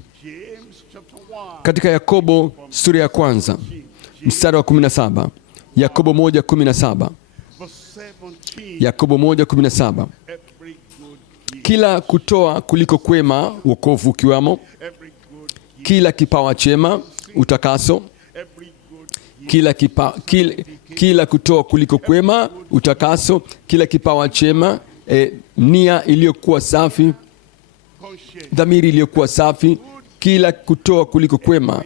Katika Yakobo sura ya 1 mstari wa 17, Yakobo 1:17. Yakobo 1:17. Kila kutoa kuliko kwema, wokovu ukiwamo; kila kipawa chema, utakaso; kila kutoa kuliko kwema, utakaso; kila kipawa chema, nia iliyokuwa safi, dhamiri iliyokuwa safi; kila kutoa kuliko kwema,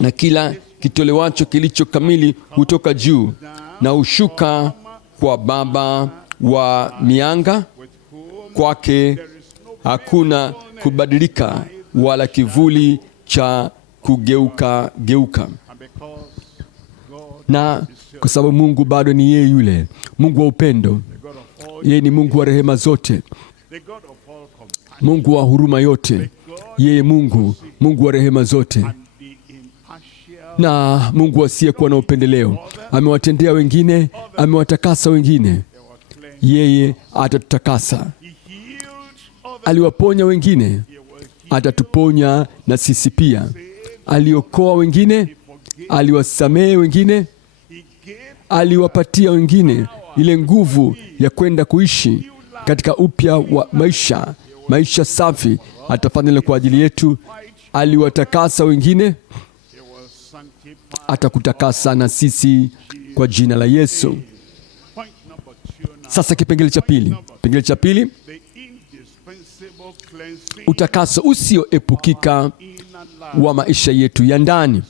na kila kitolewacho kilicho kamili hutoka juu, na ushuka kwa Baba wa mianga. Kwake hakuna kubadilika wala kivuli cha kugeuka geuka. Na kwa sababu Mungu bado ni yeye yule, Mungu wa upendo, yeye ni Mungu wa rehema zote, Mungu wa huruma yote, yeye Mungu wa rehema zote, na Mungu asiyekuwa na upendeleo. Amewatendea wengine, amewatakasa wengine, yeye atatutakasa. Aliwaponya wengine, atatuponya na sisi pia. Aliokoa wengine, aliwasamehe wengine, aliwapatia wengine ile nguvu ya kwenda kuishi katika upya wa maisha safi. Atafanya ile kwa ajili yetu. Aliwatakasa wengine, atakutakasa na sisi kwa jina la Yesu. Sasa kipengele cha pili, utakaso usioepukika wa maisha yetu ya ndani.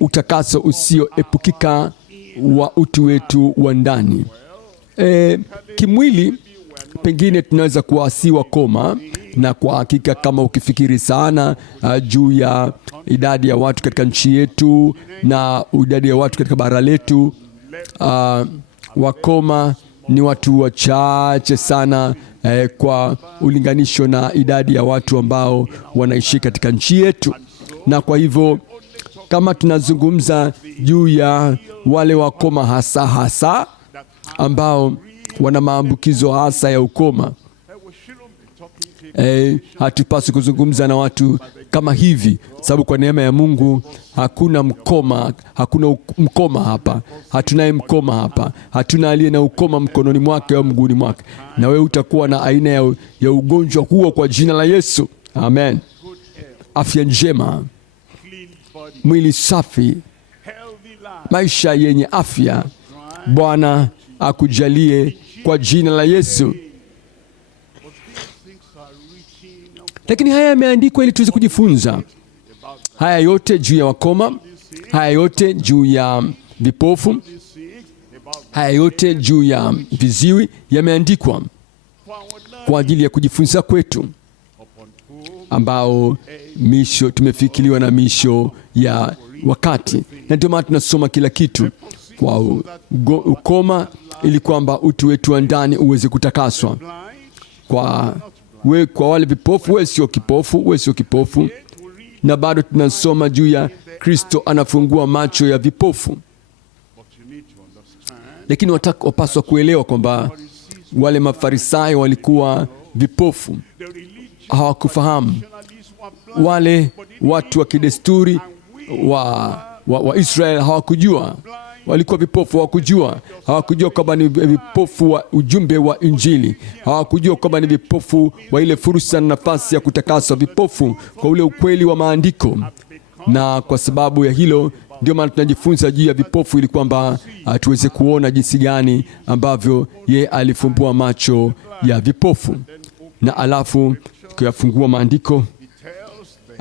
Utakaso usioepukika wa utu wetu wa ndani. Kimwili pengine tunaweza kuasiwa koma, na kwa hakika kama ukifikiri sana juu ya idadi ya watu katika nchi yetu na idadi ya watu katika bara letu, wakoma ni watu wachache sana kwa ulinganisho na idadi ya watu ambao wanaishi katika nchi yetu. Na kwa hivyo kama tunazungumza juu ya wale wakoma hasa ambao wana maambukizo hasa ya ukoma, hatupaswi kuzungumza na watu kama hivi, sababu kwa neema ya Mungu hakuna mkoma hapa. Hatunaye mkoma hapa, hatuna aliye na ukoma mkononi mwake au mguuni mwake. Na wewe utakuwa na aina ya ugonjwa huo kwa jina la Yesu. Amen. Afya njema, mwili safi, maisha yenye afya. Bwana akujalie kwa jina la Yesu. Lakini haya yameandikwa ili tuweze kujifunza. Haya yote juu ya wakoma, haya yote juu ya vipofu, haya yote juu ya viziwi yameandikwa kwa ajili ya kujifunza kwetu, ambao tumefikiliwa na misho ya wakati. Na ndio maana tunasoma kila kitu kwa ukoma, ili kwamba utu wetu wa ndani uweze kutakaswa. Kwa wale vipofu, wewe sio kipofu, na bado tunasoma juu ya Kristo anafungua macho ya vipofu. Lakini wapaswa kuelewa kwamba wale Mafarisayo walikuwa vipofu, hawakufahamu. Wale watu wa kidesturi wa Israel hawakujua, walikuwa vipofu, hawakujua kwamba ni vipofu wa ujumbe wa Injili, hawakujua kwamba ni vipofu wa ile fursa na nafasi ya kutakaswa, vipofu kwa ule ukweli wa maandiko. Na kwa sababu ya hilo ndio maana tunajifunza juu ya vipofu, ili kwamba tuweze kuona jinsi gani ambavyo yeye alifumbua macho ya vipofu. Na alafu kuyafungua maandiko,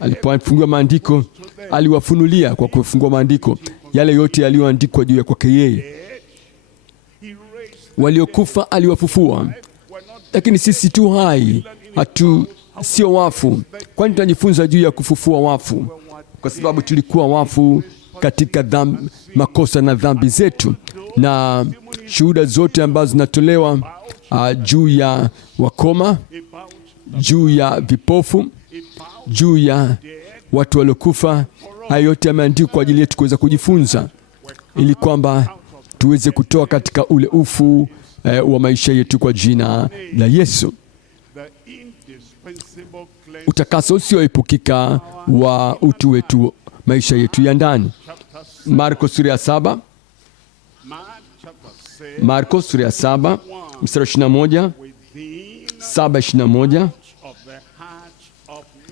alipofungua maandiko aliwafunulia kwa kufungua maandiko yale yote yaliyoandikwa juu ya kwake yeye. Waliokufa aliwafufua, lakini sisi tu hai, sio wafu. Kwani tunajifunza juu ya kufufua wafu? Kwa sababu tulikuwa wafu katika makosa na dhambi zetu, na shuhuda zote ambazo zinatolewa juu ya wakoma, juu ya vipofu, juu ya watu waliokufa, hayo yote yameandikwa kwa ajili yetu kuweza kujifunza, ili kwamba tuweze kutoa katika ule ufu wa maisha yetu kwa jina la Yesu. Utakaso usioepukika wa utu wetu, maisha yetu ya ndani. Marko sura ya 7, Marko sura ya 7 mstari 21, 7:21,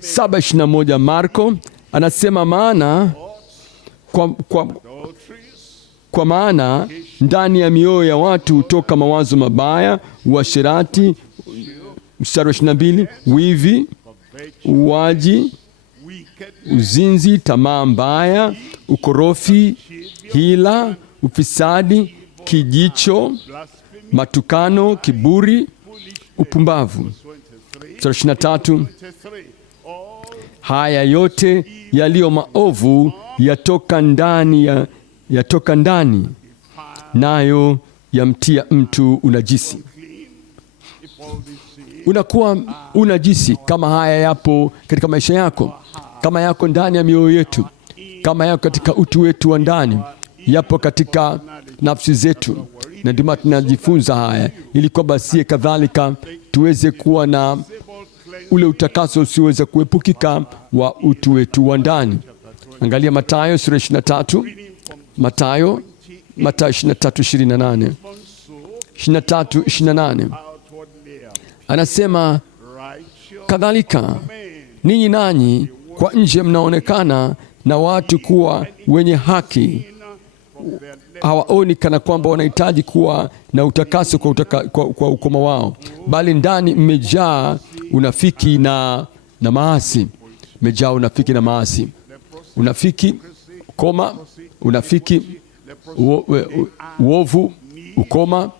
7:21. Marko anasema kwa maana ndani ya mioyo ya watu hutoka mawazo mabaya, uasherati, mstari wa 22, wivi, uaji, uzinzi, tamaa mbaya, ukorofi, hila, ufisadi, kijicho, matukano, kiburi, upumbavu. Mstari 23, haya yote yaliyo maovu yatoka ndani, nayo yamtia mtu unajisi. Unakuwa unajisi kama haya yapo katika maisha yako, kama yako ndani ya mioyo yetu, kama yako katika utu wetu wa ndani, yapo katika nafsi zetu. Na ndio maana tunajifunza haya, ili kwamba sie kadhalika tuweze kuwa na ule utakaso usioweza kuepukika wa utu wetu wa ndani. Angalia Mathayo sura 23, Mathayo 23:28, 23:28. Anasema kadhalika ninyi nanyi kwa nje mnaonekana na watu kuwa wenye haki, hawaoni kana kwamba wanahitaji kuwa na utakaso kwa ukoma wao, bali ndani mmejaa unafiki na maasi. Mmejaa unafiki na maasi. Unafiki, ukoma, unafiki, uovu, ukoma,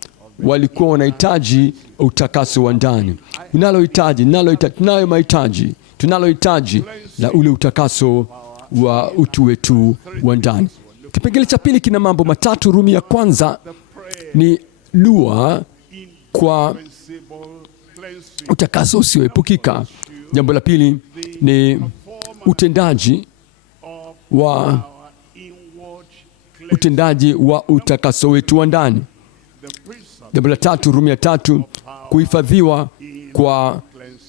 walikuwa wanahitaji utakaso wa ndani. Tunalohitaji na ule utakaso wa utu wetu wa ndani. Kipengele cha pili kina mambo matatu. Rumi ya kwanza ni dua kwa utakaso usioepukika. Jambo la pili ni utendaji wa utakaso wetu wa ndani. Jambo la tatu, Rumi ya 3, kuhifadhiwa kwa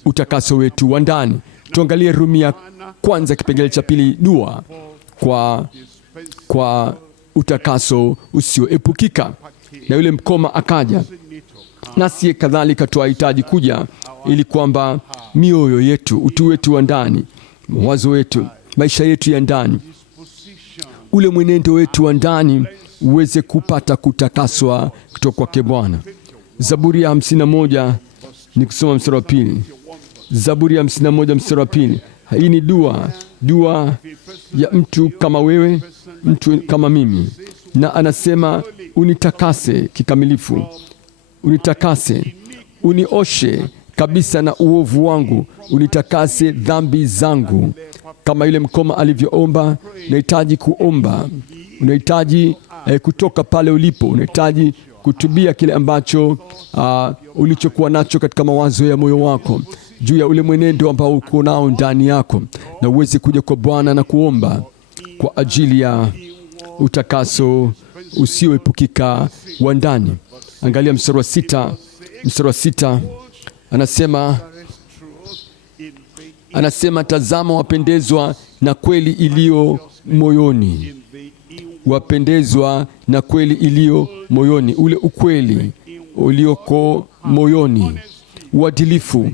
utakaso wetu wa ndani. Tuangalie Rumi ya kwanza kipengele cha pili, dua kwa utakaso usioepukika. Na yule mkoma akaja, nasi kadhalika twahitaji kuja, ili kwamba mioyo yetu, utu wetu wa ndani, mawazo wetu, maisha yetu ya ndani, ule mwenendo wetu wa ndani uweze kupata kutakaswa kutoka kwake Bwana. Zaburi ya 51, ni kusoma mstari wa 2. Zaburi ya 51 mstari wa 2. Hii ni dua ya mtu kama wewe, mtu kama mimi, na anasema unitakase kikamilifu, unitakase, unioshe kabisa na uovu wangu, unitakase dhambi zangu. Kama yule mkoma alivyoomba, unahitaji kuomba, unahitaji kutoka pale ulipo, unahitaji kutubia kile ambacho ulichokuwa nacho katika mawazo ya moyo wako, juu ya ule mwenendo ambao uko nao ndani yako, na uweze kuja kwa Bwana na kuomba kwa ajili ya utakaso usioepukika wa ndani. Angalia mstari wa 6. Mstari wa 6 anasema tazama, wapendezwa na kweli iliyo moyoni. Wapendezwa na kweli iliyo moyoni, ule ukweli ulioko moyoni, uadilifu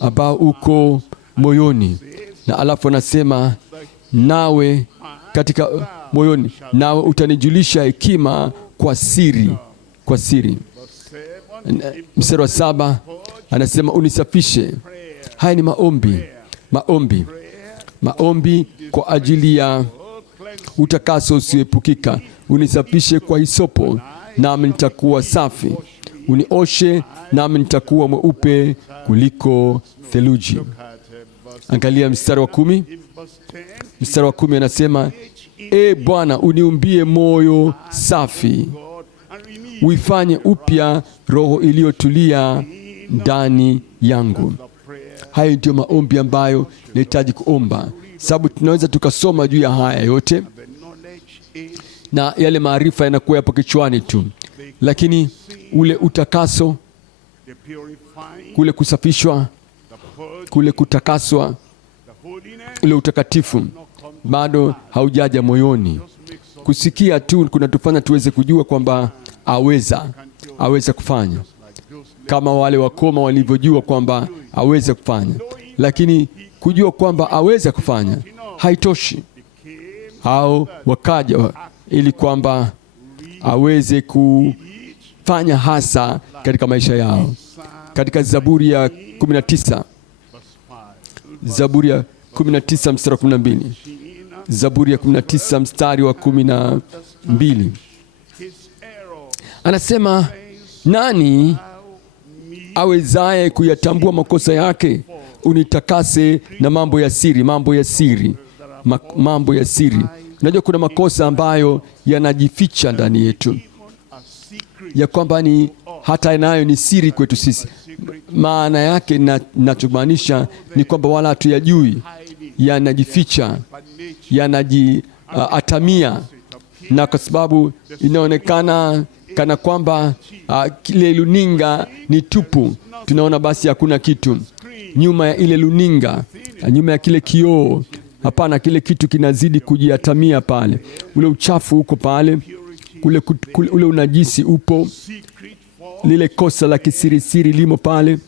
ambao uko moyoni. Na alafu anasema nawe katika moyoni, nawe utanijulisha hekima kwa siri. Mstari wa 7 anasema unisafishe. Haya ni maombi kwa ajili ya utakaso usioepukika. Unisafishe kwa hisopo, nami nitakuwa safi. Unioshe, nami nitakuwa mweupe kuliko theluji. Angalia mstari wa 10. Mstari wa 10 anasema E Bwana, uniumbie moyo safi, uifanye upya roho iliyotulia ndani yangu. Hayo ndio maombi ambayo nahitaji kuomba, sababu tunaweza tukasoma juu ya haya yote na yale maarifa yanakuwa yapo kichwani tu, lakini ule utakaso, kule kusafishwa, kule kutakaswa, ule utakatifu bado haujaja moyoni. Kusikia tu kunatufanya tuweze kujua kwamba aweza kufanya, kama wale wakoma walivyojua kwamba aweza kufanya, lakini kujua kwamba aweza kufanya haitoshi. Hao wakaja ili kwamba aweze kufanya hasa katika maisha yao. Katika Zaburi ya 19, Zaburi ya 19 mstari wa 12, Zaburi ya 19 mstari wa 12, anasema nani awezaye kuyatambua makosa yake? Unitakase na mambo ya siri. Mambo ya siri. Unajua kuna makosa ambayo yanajificha ndani yetu, ya kwamba ni hata nayo ni siri kwetu sisi. Maana yake ninachomaanisha ni kwamba wala hatuyajui, yanajificha, yanajiatamia, na kwa sababu inaonekana kana kwamba kile luninga ni tupu, tunaona basi hakuna kitu nyuma ya ile luninga, nyuma ya kile kioo Hapana, kile kitu kinazidi kujiatamia pale. Ule uchafu uko pale, ule unajisi upo, lile kosa la kisirisiri limo pale.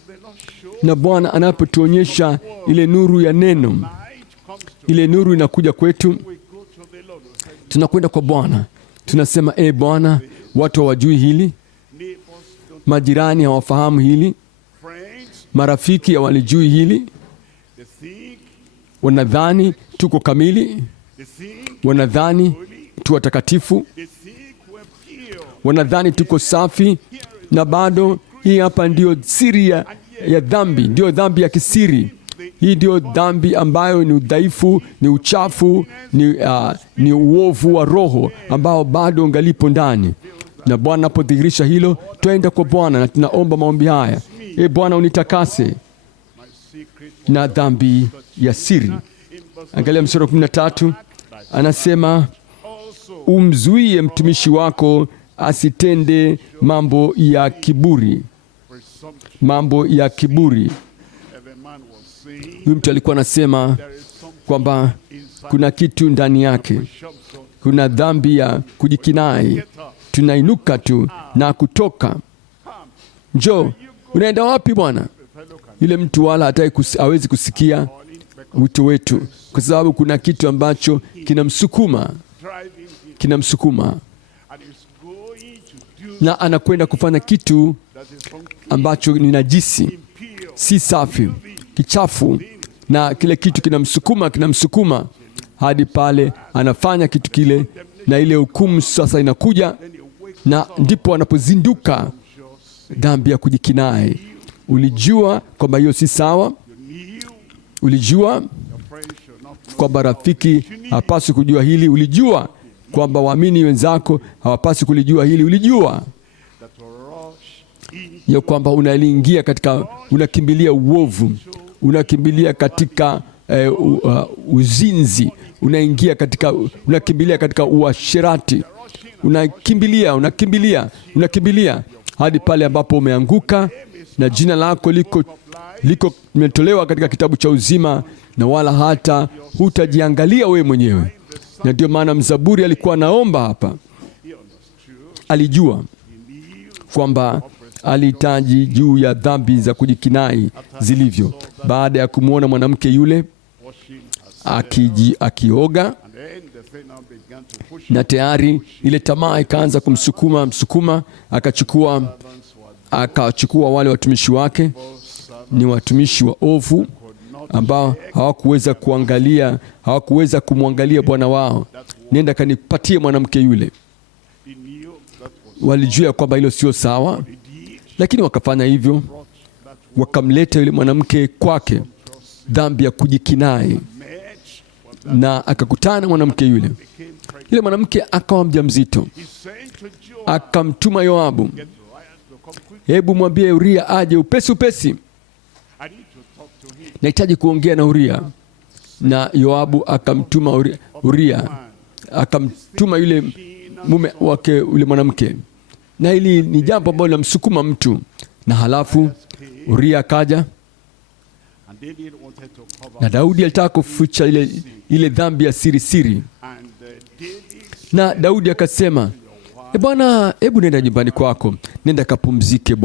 Na Bwana anapotuonyesha ile nuru ya neno, ile nuru inakuja kwetu, tunakwenda kwa Bwana, tunasema Bwana, watu hawajui hili, majirani hawafahamu hili, marafiki hawalijui hili, wanadhani tuko kamili, wanadhani tu watakatifu, wanadhani tuko safi, na bado hii hapa ndio siri ya dhambi, ndio dhambi ya kisiri. Hii ndio dhambi ambayo ni udhaifu, ni uchafu, ni uovu wa roho ambao bado ungalipo ndani. Na Bwana anapodhihirisha hilo, twende kwa Bwana na tunaomba maombi haya: Bwana, unitakase na dhambi ya siri. Angalia mstari wa 13, anasema umzuie mtumishi wako asitende mambo ya kiburi. Mambo ya kiburi. Huyu mtu alikuwa anasema kwamba kuna kitu ndani yake, kuna dhambi ya kujikinai. Tunainuka tu na kutoka. Njoo, unaenda wapi bwana? Yule mtu wala hawezi kusikia wito wetu, kwa sababu kuna kitu ambacho kinamsukuma, na anakwenda kufanya kitu ambacho ni najisi, si safi, kichafu, na kile kitu kinamsukuma hadi pale anafanya kitu kile, na ile hukumu sasa inakuja, na ndipo anapozinduka dhambi ya kujikinai. Ulijua kwamba hiyo si sawa. Ulijua kwamba rafiki hapaswi kujua hili. Ulijua kwamba waamini wenzako hawapaswi kulijua hili. Ulijua ya kwamba unakimbilia uovu, unakimbilia katika uzinzi, unakimbilia katika uasherati, unakimbilia hadi pale ambapo umeanguka, na jina lako liko limetolewa katika kitabu cha uzima, na wala hata hutajiangalia wewe mwenyewe. Na ndio maana mzaburi alikuwa anaomba hapa, alijua kwamba alihitaji juu ya dhambi za kujikinai zilivyo. Baada ya kumwona mwanamke yule akioga, na tayari ile tamaa ikaanza kumsukuma, akachukua wale watumishi wake. Ni watumishi wa ovu ambao hawakuweza kumwangalia bwana wao. Nenda kanipatie mwanamke yule. Walijua kwamba hilo sio sawa, lakini wakafanya hivyo, wakamleta yule mwanamke kwake, dhambi ya kujikinai, na akakutana mwanamke yule. Yule mwanamke akawa mjamzito, akamtuma Yoabu, hebu mwambie Uria aje upesi, nahitaji kuongea na Uria. Na Yoabu akamtuma Uria, akamtuma yule mume wake yule mwanamke, na hili ni jambo ambalo linamsukuma mtu. Na halafu Uria akaja, na Daudi alitaka kuficha ile dhambi ya siri. Na Daudi akasema, Bwana, hebu nenda nyumbani kwako, nenda kapumzike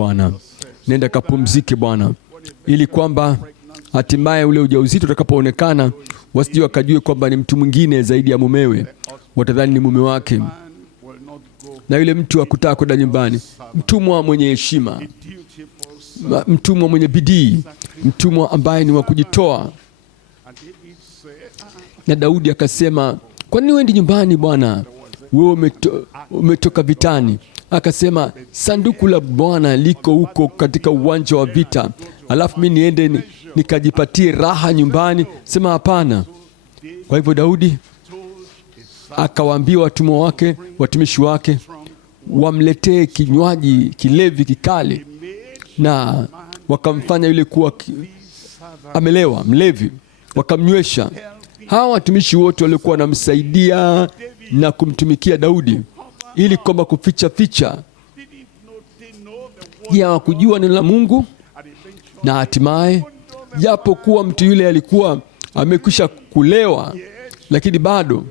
Bwana, ili kwamba hatimaye ule ujauzito utakapoonekana, wasije wakajue kwamba ni mtu mwingine zaidi ya mumewe, watadhani ni mume wake. Na yule mtu hakutaka kwenda nyumbani, mtumwa mwenye heshima, mtumwa mwenye bidii, mtumwa ambaye ni wa kujitoa. Na Daudi akasema, kwa nini uendi nyumbani bwana? Wewe umetoka vitani. Akasema, sanduku la Bwana liko huko katika uwanja wa vita, alafu mimi niende nikajipatie raha nyumbani? Sema hapana. Kwa hivyo Daudi akawaambia watumishi wake wamletee kinywaji kilevi kikali, na wakamfanya yule kuwa amelewa, mlevi, wakamnywesha. Hawa watumishi wote walikuwa wanamsaidia na kumtumikia Daudi ili kwamba kuficha. Je, hawakujua neno la Mungu? Na hatimaye, japo kuwa mtu yule alikuwa amekwisha kulewa, lakini bado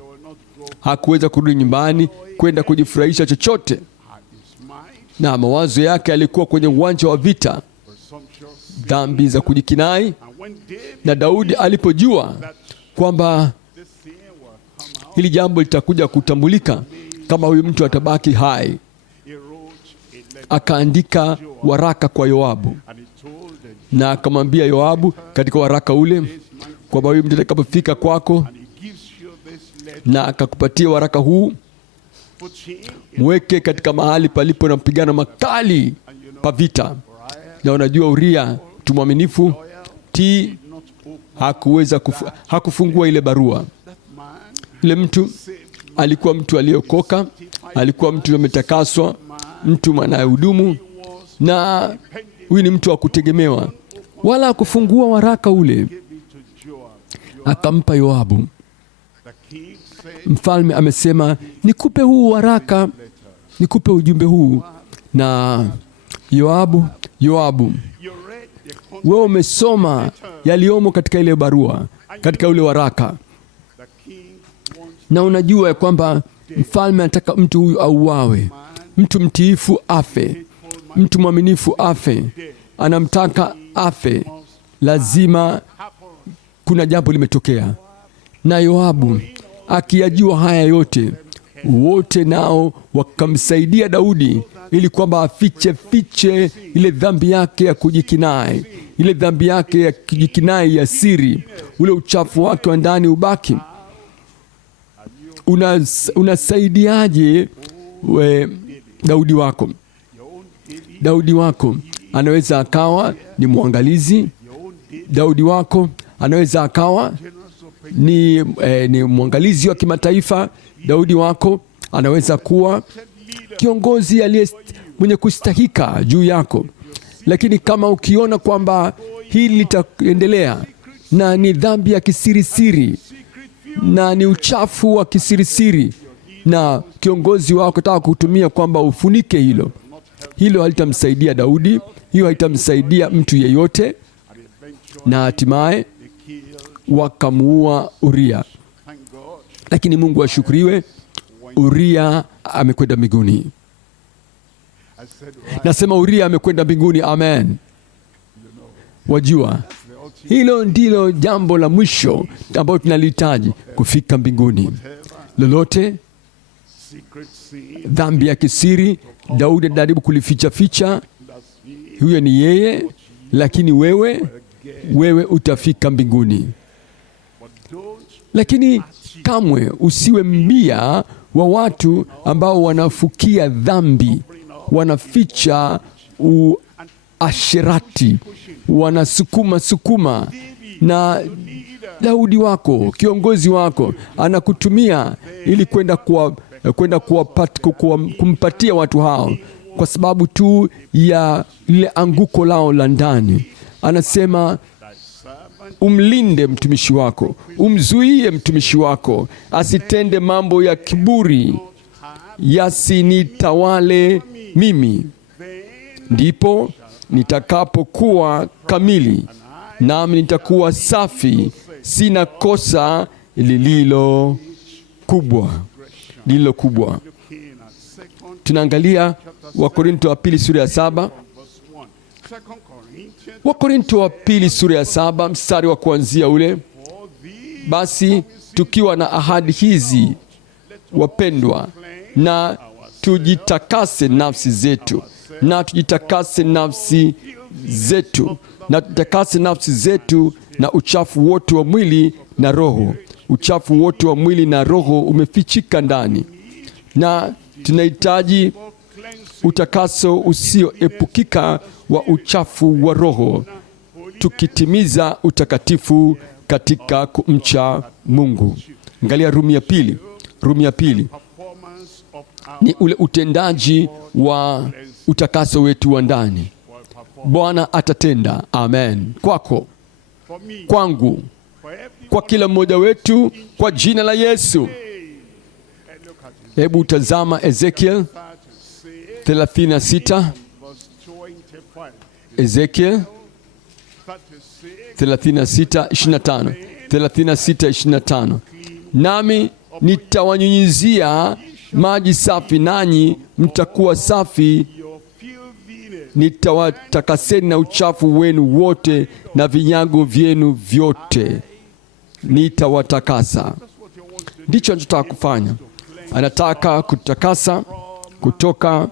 hakuweza kurudi nyumbani kwenda kujifurahisha chochote, na mawazo yake yalikuwa kwenye uwanja wa vita, dhambi za kujikinai. Na Daudi alipojua kwamba hili jambo litakuja kutambulika kama huyu mtu atabaki hai, akaandika waraka kwa Yoabu, na akamwambia Yoabu katika waraka ule kwamba huyu mtu atakapofika kwako na akakupatia waraka huu, mweke katika mahali palipo na mapigano makali pa vita. Na unajua Uria mtu mwaminifu hakufungua ile barua. Ile mtu alikuwa mtu aliyeokoka, alikuwa mtu ametakaswa, mtu anayehudumu, na huyu ni mtu wa kutegemewa. Wala hakufungua waraka ule, akampa Yoabu. Mfalme amesema, nikupe huu waraka, nikupe ujumbe huu. Na Yoabu, wewe umesoma yaliomo katika ile barua, katika ule waraka, na unajua ya kwamba mfalme anataka mtu huyu auawe, mtu mtiifu afe, mtu mwaminifu afe, anamtaka afe. Lazima kuna jambo limetokea. Na Yoabu akiyajua haya yote, wote nao wakamsaidia Daudi ili kwamba afiche ile dhambi yake ya kujikinai, ile dhambi yake ya kujikinai ya siri, ule uchafu wake wa ndani ubaki. Unasaidiaje Daudi wako? Daudi wako anaweza akawa ni mwangalizi. Daudi wako anaweza akawa ni mwangalizi wa kimataifa. Daudi wako anaweza kuwa kiongozi aliye mwenye kustahika juu yako. Lakini kama ukiona kwamba hili litaendelea na ni dhambi ya kisirisiri na ni uchafu wa kisirisiri, na kiongozi wako ataka kutumia kwamba ufunike hilo halitamsaidia Daudi, hiyo haitamsaidia mtu yeyote, na hatimaye wakamuua Uria. Lakini Mungu ashukuriwe, Uria amekwenda mbinguni. Nasema Uria amekwenda mbinguni. Amen. Wajua, hilo ndilo jambo la mwisho ambalo tunalihitaji, kufika mbinguni. Lolote dhambi ya kisiri Daudi anajaribu kulificha, huyo ni yeye, lakini wewe utafika mbinguni. Lakini kamwe usiwe mbia wa watu ambao wanafukia dhambi, wanaficha uasherati, wanasukuma. Na Daudi wako, kiongozi wako, anakutumia ili kwenda kumpatia watu hao, kwa sababu tu ya lile anguko lao la ndani. Anasema, umlinde mtumishi wako, umzuie mtumishi wako asitende mambo ya kiburi, yasinitawale mimi. Ndipo nitakapokuwa kamili, nami nitakuwa safi, sina kosa lililo kubwa. Tunaangalia Wakorintho wa pili sura ya 7. Wakorintho wa pili sura ya 7 mstari wa kuanzia ule: basi tukiwa na ahadi hizi, wapendwa, na tujitakase nafsi zetu, na tujitakase nafsi zetu na uchafu wote wa mwili na roho. Uchafu wote wa mwili na roho umefichika ndani, na tunahitaji utakaso usioepukika wa uchafu wa roho, tukitimiza utakatifu katika kumcha Mungu. Angalia Rumi ya pili ni ule utendaji wa utakaso wetu wa ndani. Bwana atatenda. Amen. Kwako, kwangu, kwa kila mmoja wetu, kwa jina la Yesu. Hebu tazama Ezekiel 36. Ezekiel 36:25. 36:25. Nami nitawanyunyizia maji safi, nanyi mtakuwa safi. Nitawatakaseni na uchafu wenu wote na vinyago vyenu vyote nitawatakasa. Ndicho anachotaka kufanya. Anataka kutakasa kutoka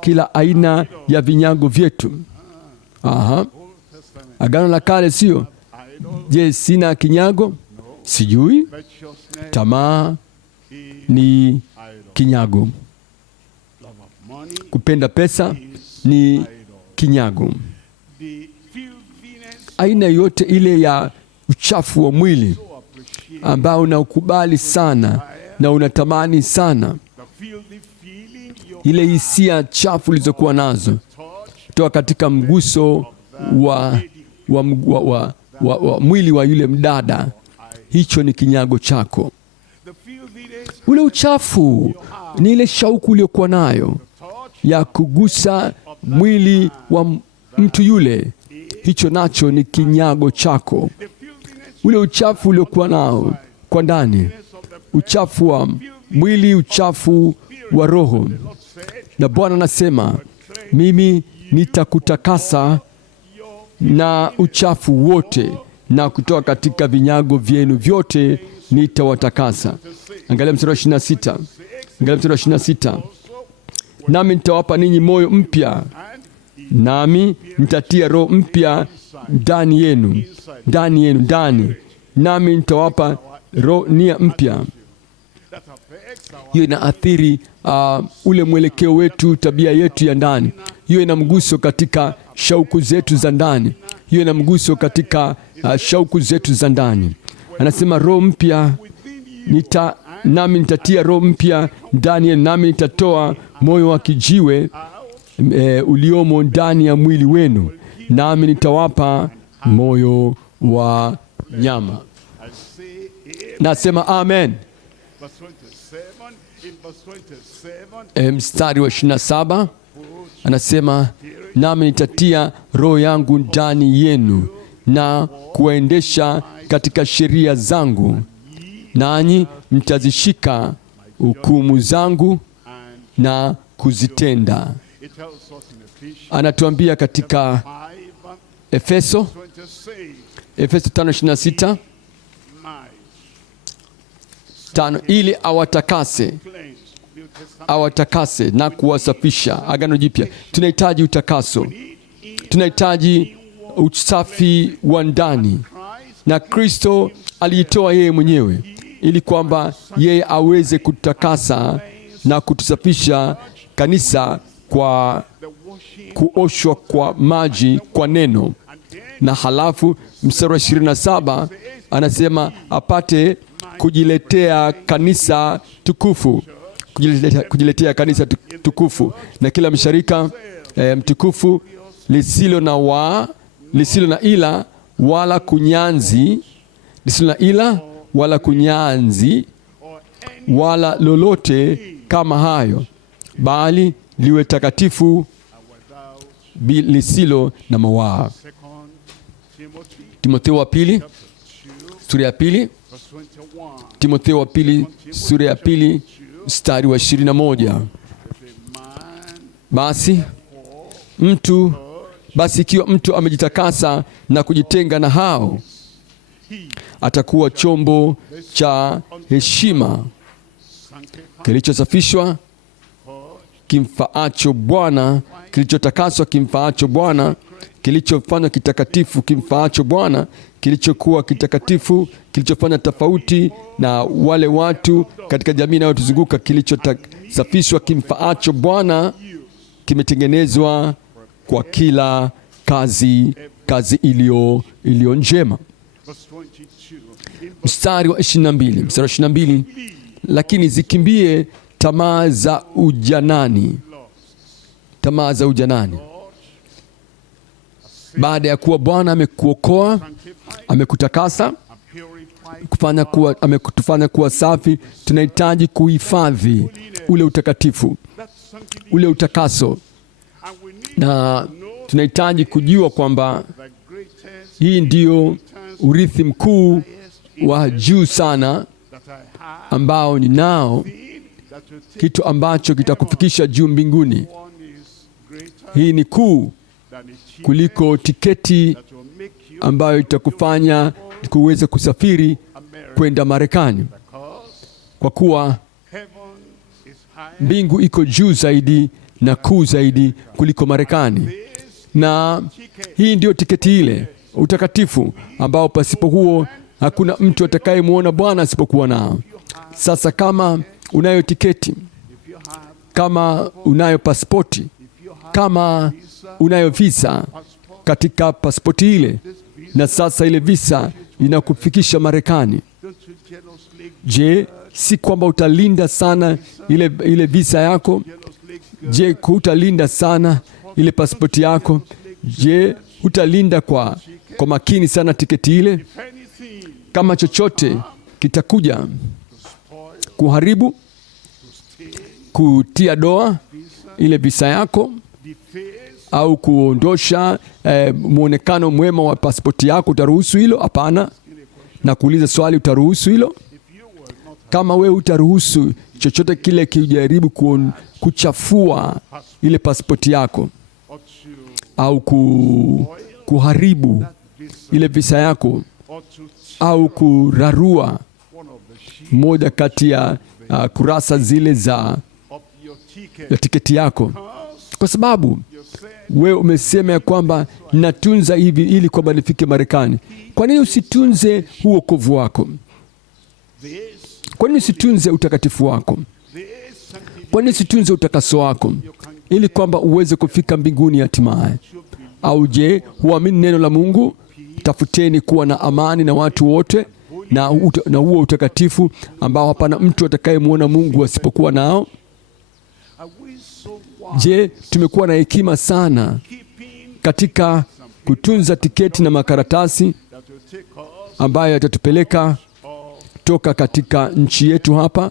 kila aina ya vinyago vyetu. Agano la Kale sio? Je, sina kinyago? Sijui. Tamaa ni kinyago. Kupenda pesa ni kinyago. Aina yote ile ya uchafu wa mwili ambao unaukubali sana na unatamani sana, ile hisia chafu ulizokuwa nazo kutoka katika mguso wa mwili wa yule mdada, hicho ni kinyago chako. Ule uchafu ni ile shauku uliyokuwa nayo ya kugusa mwili wa mtu yule, hicho nacho ni kinyago chako. Ule uchafu uliokuwa nao kwa ndani, uchafu wa mwili, uchafu wa roho. Na Bwana anasema, mimi nitakutakasa na uchafu wote, na kutoka katika vinyago vyenu vyote nitawatakasa. Angalia mstari wa 26. Angalia mstari wa 26. Nami nitawapa ninyi moyo mpya, nami nitatia roho mpya ndani yenu, nami nitawapa nia mpya. Hiyo inaathiri ule mwelekeo wetu, tabia yetu ya ndani. Hiyo ina mguso katika shauku zetu za ndani. Hiyo ina mguso katika shauku zetu za ndani. Anasema roho mpya nami nitatia roho mpya ndani yenu, nami nitatoa moyo wa kijiwe uliomo ndani ya mwili wenu, nami nitawapa moyo wa nyama. Nasema amen. Mstari wa 27 anasema, nami nitatia roho yangu ndani yenu na kuwaendesha katika sheria zangu, nanyi mtazishika hukumu zangu na kuzitenda. Anatuambia katika Efeso 5:26 ili awatakase na kuwasafisha. Agano Jipya tunahitaji utakaso, tunahitaji usafi wa ndani, na Kristo alijitoa yeye mwenyewe ili kwamba yeye aweze kutakasa na kutusafisha kanisa kwa kuoshwa kwa maji, kwa neno. Na halafu mstari wa 27 anasema apate kujiletea kanisa tukufu, kujiletea kanisa tukufu na kila msharika mtukufu, lisilo na ila wala kunyanzi, wala lolote kama hayo, bali liwe takatifu lisilo na mawaa. Timotheo wa pili sura ya pili. Timotheo wa pili sura ya pili mstari wa 21. Basi ikiwa mtu amejitakasa na kujitenga na hao, atakuwa chombo cha heshima, kilichosafishwa kimfaacho Bwana, kilichotakaswa kimfaacho Bwana, kilichofanywa kitakatifu kimfaacho Bwana, kilichokuwa kitakatifu, kilichofanya tofauti na wale watu katika jamii inayotuzunguka, kilichosafishwa kimfaacho Bwana, kimetengenezwa kwa kila kazi iliyo njema. Mstari wa 22. Lakini zikimbie tamaa za ujanani. Baada ya kuwa Bwana amekuokoa, amekutakasa, amekutufanya kuwa safi, tunahitaji kuhifadhi ule utakatifu, ule utakaso, na tunahitaji kujua kwamba hii ndiyo urithi mkuu wa juu sana ambao ninao, kitu ambacho kitakufikisha juu mbinguni. Hii ni kuu kuliko tiketi ambayo itakufanya kuweza kusafiri kwenda Marekani, kwa kuwa mbingu iko juu zaidi na kuu zaidi kuliko Marekani. Na hii ndio tiketi ile, utakatifu ambao pasipo huo hakuna mtu atakayemwona Bwana asipokuwa nao. Sasa kama unayo tiketi, kama unayo pasipoti, kama unayo visa katika pasipoti ile, na sasa ile visa inakufikisha Marekani, je, si kwamba utalinda sana ile visa yako? Je, hutalinda sana ile pasipoti yako? Je, hutalinda kwa makini sana tiketi ile? Kama chochote kitakuja kuharibu, kutia doa ile visa yako, au kuondosha muonekano mwema wa pasipoti yako, utaruhusu hilo? Hapana. Na kuuliza swali, utaruhusu hilo? Kama wewe utaruhusu chochote kile kijaribu kuchafua ile pasipoti yako au kuharibu ile visa yako au kurarua moja kati ya kurasa zile za tiketi yako, kwa sababu wewe umesema ya kwamba natunza hivi ili kwamba nifike Marekani. Kwa nini usitunze wokovu wako? Kwa nini usitunze utakatifu wako? Kwa nini usitunze utakaso wako ili kwamba uweze kufika mbinguni hatimaye? Au je, huamini neno la Mungu? Tafuteni kuwa na amani na watu wote na huo utakatifu ambao hapana mtu atakayemwona Mungu asipokuwa nao. Je, tumekuwa na hekima sana katika kutunza tiketi na makaratasi ambayo yatatupeleka toka katika nchi yetu hapa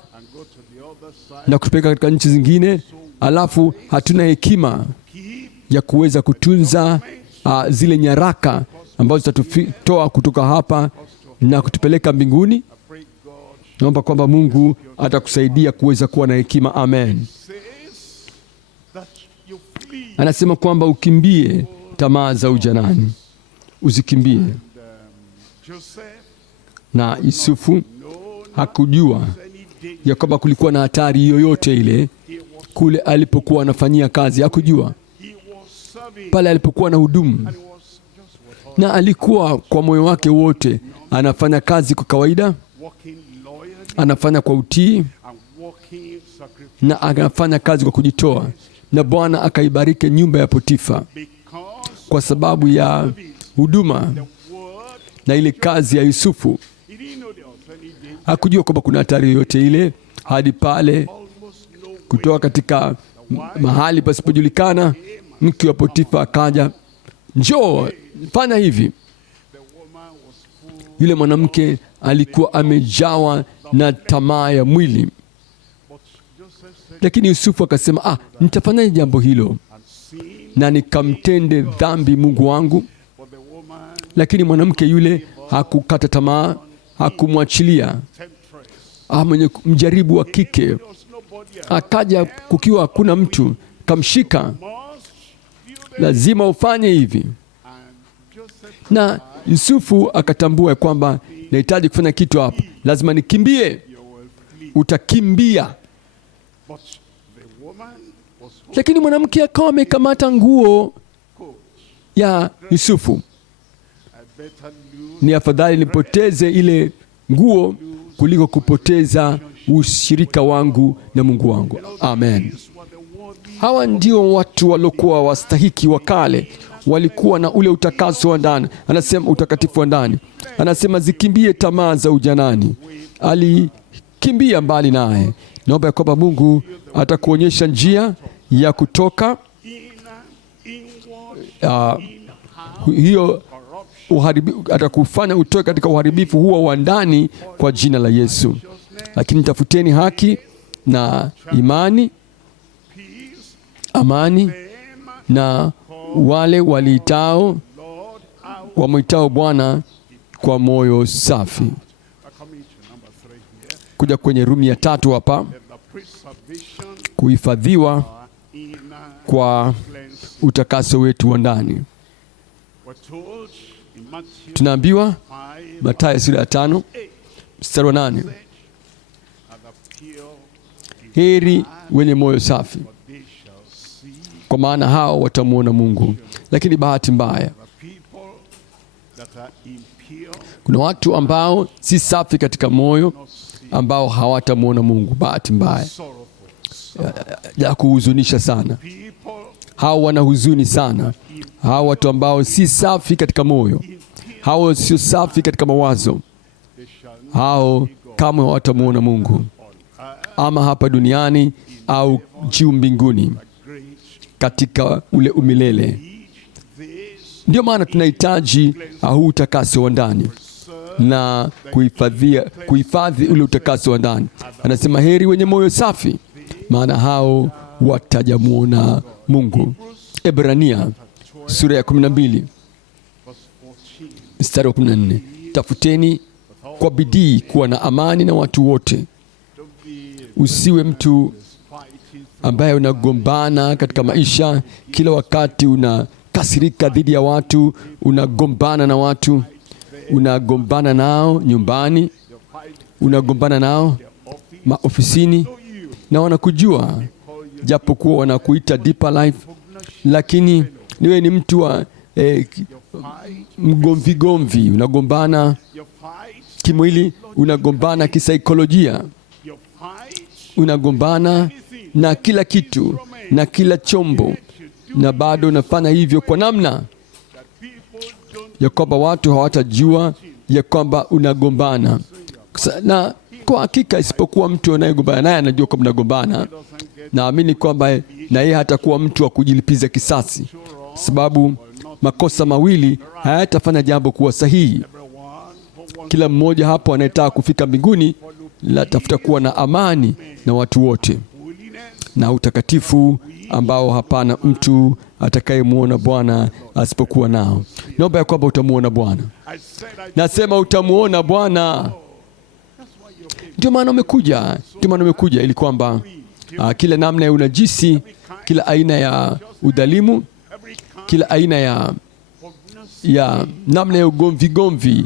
na kutupeleka katika nchi zingine, alafu hatuna hekima ya kuweza kutunza zile nyaraka ambazo zitatutoa kutoka hapa na kutupeleka mbinguni? Naomba kwamba Mungu atakusaidia kuweza kuwa na hekima. Amen. Anasema kwamba ukimbie tamaa za ujanani, uzikimbie. Na Yusufu hakujua ya kwamba kulikuwa na hatari yoyote ile kule alipokuwa anafanyia kazi. Hakujua pale alipokuwa na hudumu, na alikuwa kwa moyo wake wote anafanya kazi kwa kawaida, anafanya kwa utii na anafanya kazi kwa kujitoa, na Bwana akaibariki nyumba ya Potifa kwa sababu ya huduma na ile kazi ya Yusufu. Hakujua kwamba kuna hatari yoyote ile hadi pale kutoka katika mahali pasipojulikana mke wa Potifa akaja, njoo fanya hivi. Yule mwanamke alikuwa amejawa na tamaa ya mwili, lakini Yusufu akasema, nitafanya jambo hilo na nikamtende dhambi Mungu wangu. Lakini mwanamke yule hakukata tamaa, hakumwachilia. Mwenye mjaribu wa kike akaja kukiwa hakuna mtu, kamshika, lazima ufanye hivi. Na Yusufu akatambua kwamba nahitaji kufanya kitu hapa, lazima nikimbie. Utakimbia. Lakini mwanamke akawa amekamata nguo ya Yusufu. Ni afadhali nipoteze ile nguo kuliko kupoteza ushirika wangu na Mungu wangu. Amen. Hawa ndio watu waliokuwa wastahiki wa kale, walikuwa na ule utakaso wa ndani. Anasema utakatifu wa ndani. Anasema zikimbie tamaa za ujanani. Alikimbia mbali naye. Naomba ya kwamba Mungu atakuonyesha njia ya kutoka hiyo atakufanya utoke katika uharibifu huo wa ndani kwa jina la Yesu. Lakini tafuteni haki na imani, amani na wale wamwitao Bwana kwa moyo safi. kuja kwenye Rumi ya 3 hapa, kuhifadhiwa kwa utakaso wetu wa ndani. Tunaambiwa Mathayo sura ya 5 mstari wa 8, heri wenye moyo safi, kwa maana hao watamuona Mungu. Lakini bahati mbaya, kuna watu ambao si safi katika moyo, ambao hawatamuona Mungu. Bahati mbaya ya kuhuzunisha sana. Hao wana huzuni sana. Hao watu ambao si safi katika moyo, hao sio safi katika mawazo, hao kamwe hawatamuona Mungu, ama hapa duniani au juu mbinguni katika ule umilele. Ndio maana tunahitaji huu utakaso wa ndani na kuhifadhi ule utakaso wa ndani. Anasema heri wenye moyo safi, maana hao watajamuona Mungu. Ebrania sura ya 12 mstari wa 14, tafuteni kwa bidii kuwa na amani na watu wote. Usiwe mtu ambaye unagombana katika maisha kila wakati, unakasirika dhidi ya watu, unagombana na watu, unagombana nao nyumbani, unagombana nao maofisini, na wanakujua japokuwa wanakuita Deeper Life, lakini niwe ni mtu wa mgomvi, unagombana kimwili, unagombana kisaikolojia, unagombana na kila kitu na kila chombo, na bado unafanya hivyo kwa namna ya kwamba watu hawatajua ya kwamba unagombana. Na kwa hakika, isipokuwa mtu anayegombana naye anajua kwamba mnagombana, naamini kwamba na yeye hatakuwa mtu wa kujilipiza kisasi, sababu makosa mawili hayatafanya jambo kuwa sahihi. Kila mmoja hapo anayetaka kufika mbinguni latafuta kuwa na amani na watu wote na utakatifu ambao hapana mtu atakayemuona Bwana asipokuwa nao. Naomba ya kwamba utamuona Bwana. Nasema utamuona Bwana. Ndio maana umekuja ili kwamba kila namna ya unajisi, kila aina ya udhalimu, kila aina ya namna ya ugomvi,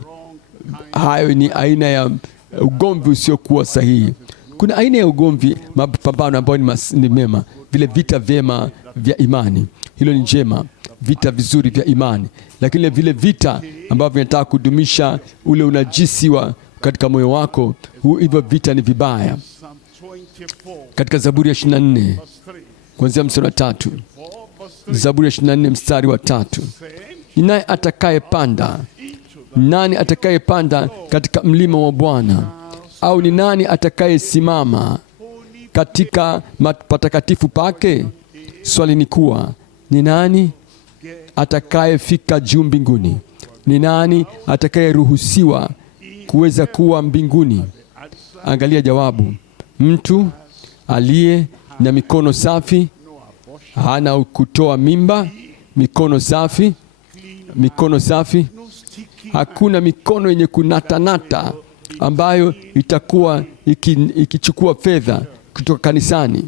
hayo ni aina ya ugomvi usiokuwa sahihi. Kuna aina ya ugomvi, mapambano ambayo ni mema, vile vita vyema vya imani, hilo ni njema, vita vizuri vya imani. Lakini vile vita ambavyo vinataka kudumisha ule unajisi wa katika moyo wako, hivyo vita ni vibaya. Katika Zaburi ya 24 kuanzia mstari wa 3, Zaburi ya 24 mstari wa 3, nani atakayepanda katika mlima wa Bwana? Au ni nani atakayesimama katika patakatifu pake? Swali ni kuwa, ni nani atakayefika juu mbinguni? Ni nani atakayeruhusiwa kuweza kuwa mbinguni? Angalia jawabu. Mtu aliye na mikono safi, hana kutoa mimba, mikono safi. Hakuna mikono yenye kunatanata ambayo itakuwa ikichukua fedha kutoka kanisani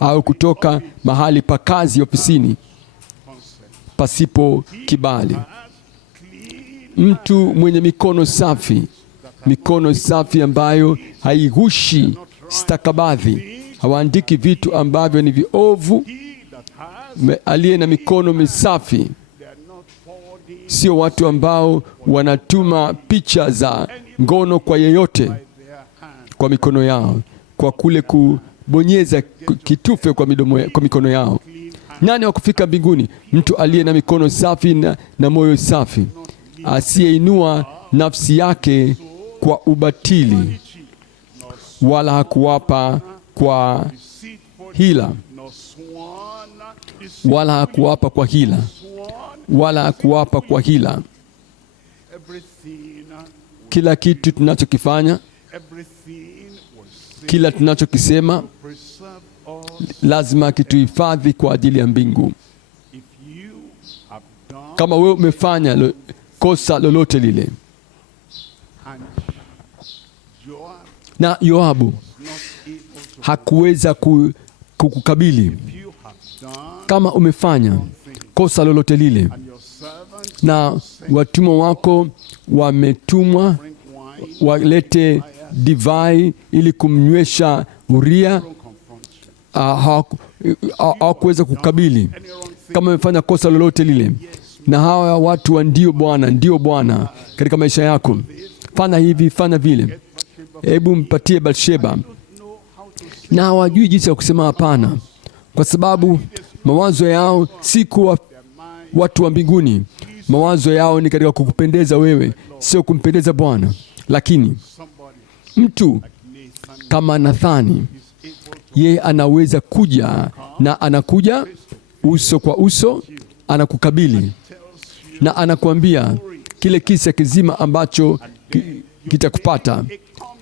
au kutoka mahali pa kazi, ofisini, pasipo kibali. Mtu mwenye mikono safi ambayo haigushi stakabadhi, hawaandiki vitu ambavyo ni viovu. Aliye na mikono misafi, sio watu ambao wanatuma picha za ngono kwa yeyote kwa mikono yao, kwa kule kubonyeza kitufe kwa mikono yao. Nani wa kufika mbinguni? Mtu aliye na mikono safi na moyo safi, asiyeinua nafsi yake kwa ubatili, wala hakuwapa kwa hila, Kila kitu tunachokifanya, kila tunachokisema, lazima kituhifadhi kwa ajili ya mbingu. Kama wewe umefanya kosa lolote lile, na Yoabu hakuweza kukukabili kama umefanya kosa lolote lile, na watumwa wako wametumwa walete divai ili kumnywesha Uria, hawakuweza kukabili kama umefanya kosa lolote lile. Na hawa watu wa ndio Bwana katika maisha yako, fanya hivi, fanya vile, hebu mpatie Bathsheba, na hawajui jinsi ya kusema hapana, kwa sababu mawazo yao si kuwa watu wa mbinguni. Mawazo yao ni katika kukupendeza wewe, sio kumpendeza Bwana. Lakini mtu kama Nathani, yeye anaweza kuja, na anakuja uso kwa uso, anakukabili na anakuambia kile kisa kizima ambacho kitakupata,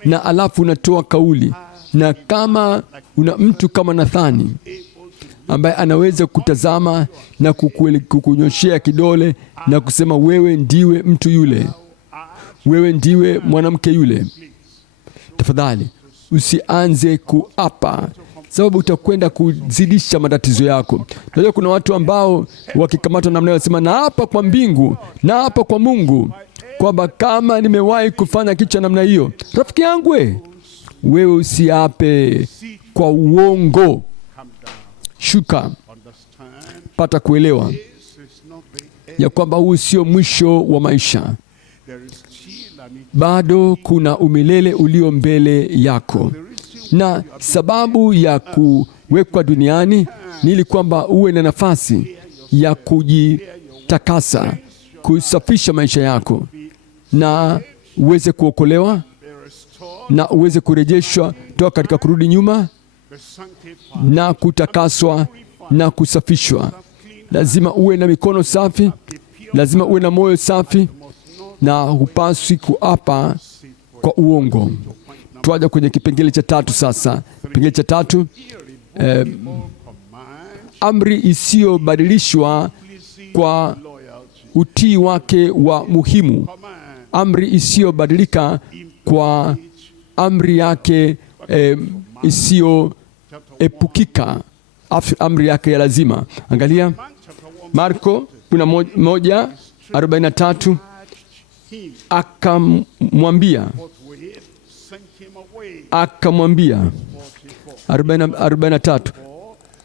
na alafu unatoa kauli. Na kama una mtu kama Nathani ambaye anaweza kutazama na kukunyoshea kidole na kusema wewe ndiwe mtu yule, wewe ndiwe mwanamke yule, tafadhali usianze kuapa, sababu utakwenda kuzidisha matatizo yako. Unajua kuna watu ambao wakikamatwa namna hiyo wanasema, naapa kwa mbingu, naapa kwa Mungu kwamba kama nimewahi kufanya kitu cha namna hiyo. Rafiki yangu, wewe usiape kwa uongo. Shuka, pata kuelewa ya kwamba huu sio mwisho wa maisha. Bado kuna umilele ulio mbele yako, na sababu ya kuwekwa duniani ni ili kwamba uwe na nafasi ya kujitakasa, kusafisha maisha yako, na uweze kuokolewa, na uweze kurejeshwa toka katika kurudi nyuma, na kutakaswa na kusafishwa. Lazima uwe na mikono safi, lazima uwe na moyo safi, na hupaswi kuapa kwa uongo. Tuaja kwenye kipengele cha tatu sasa. Kipengele cha tatu, amri isiyobadilishwa kwa utii wake wa muhimu. Amri isiyobadilika kwa amri yake isiyoepukika, amri yake ya lazima. Angalia Marko 1:43, akamwambia 43,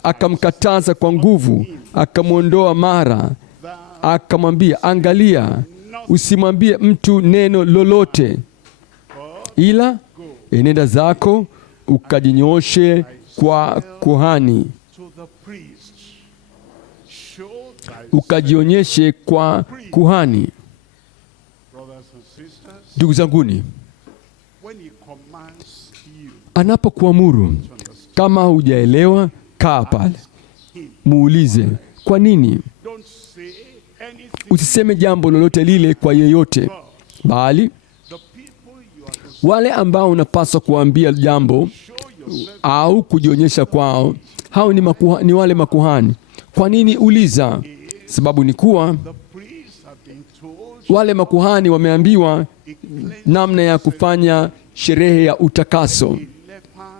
akamkataza kwa nguvu, akamwondoa mara, akamwambia, angalia, usimwambie mtu neno lolote, ila enenda zako ukajinyooshe kwa kuhani, ukajionyeshe kwa kuhani. Ndugu zanguni, anapokuamuru, kama hujaelewa, kaa pale, muulize kwa nini. Usiseme jambo lolote lile kwa yeyote, bali wale ambao unapaswa kuambia jambo au kujionyesha kwao, hao ni wale makuhani. Kwa nini? Uliza. Sababu ni kuwa wale makuhani wameambiwa namna ya kufanya sherehe ya utakaso.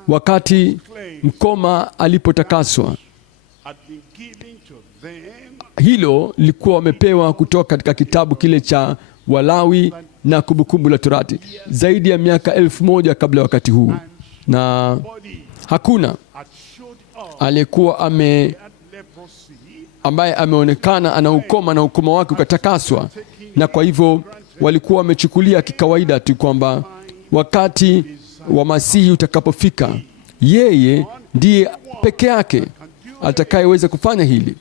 Wakati mkoma alipotakaswa, hilo lilikuwa wamepewa kutoka katika kitabu kile cha Walawi na Kumbukumbu la Torati, zaidi ya miaka 1000 kabla wakati huu, na hakuna aliyekuwa ambaye ameonekana ana ukoma na ukoma wake ukatakaswa. Na kwa hivyo walikuwa wamechukulia kikawaida tu kwamba wakati wa Masihi utakapofika, yeye ndiye peke yake atakayeweza kufanya hili.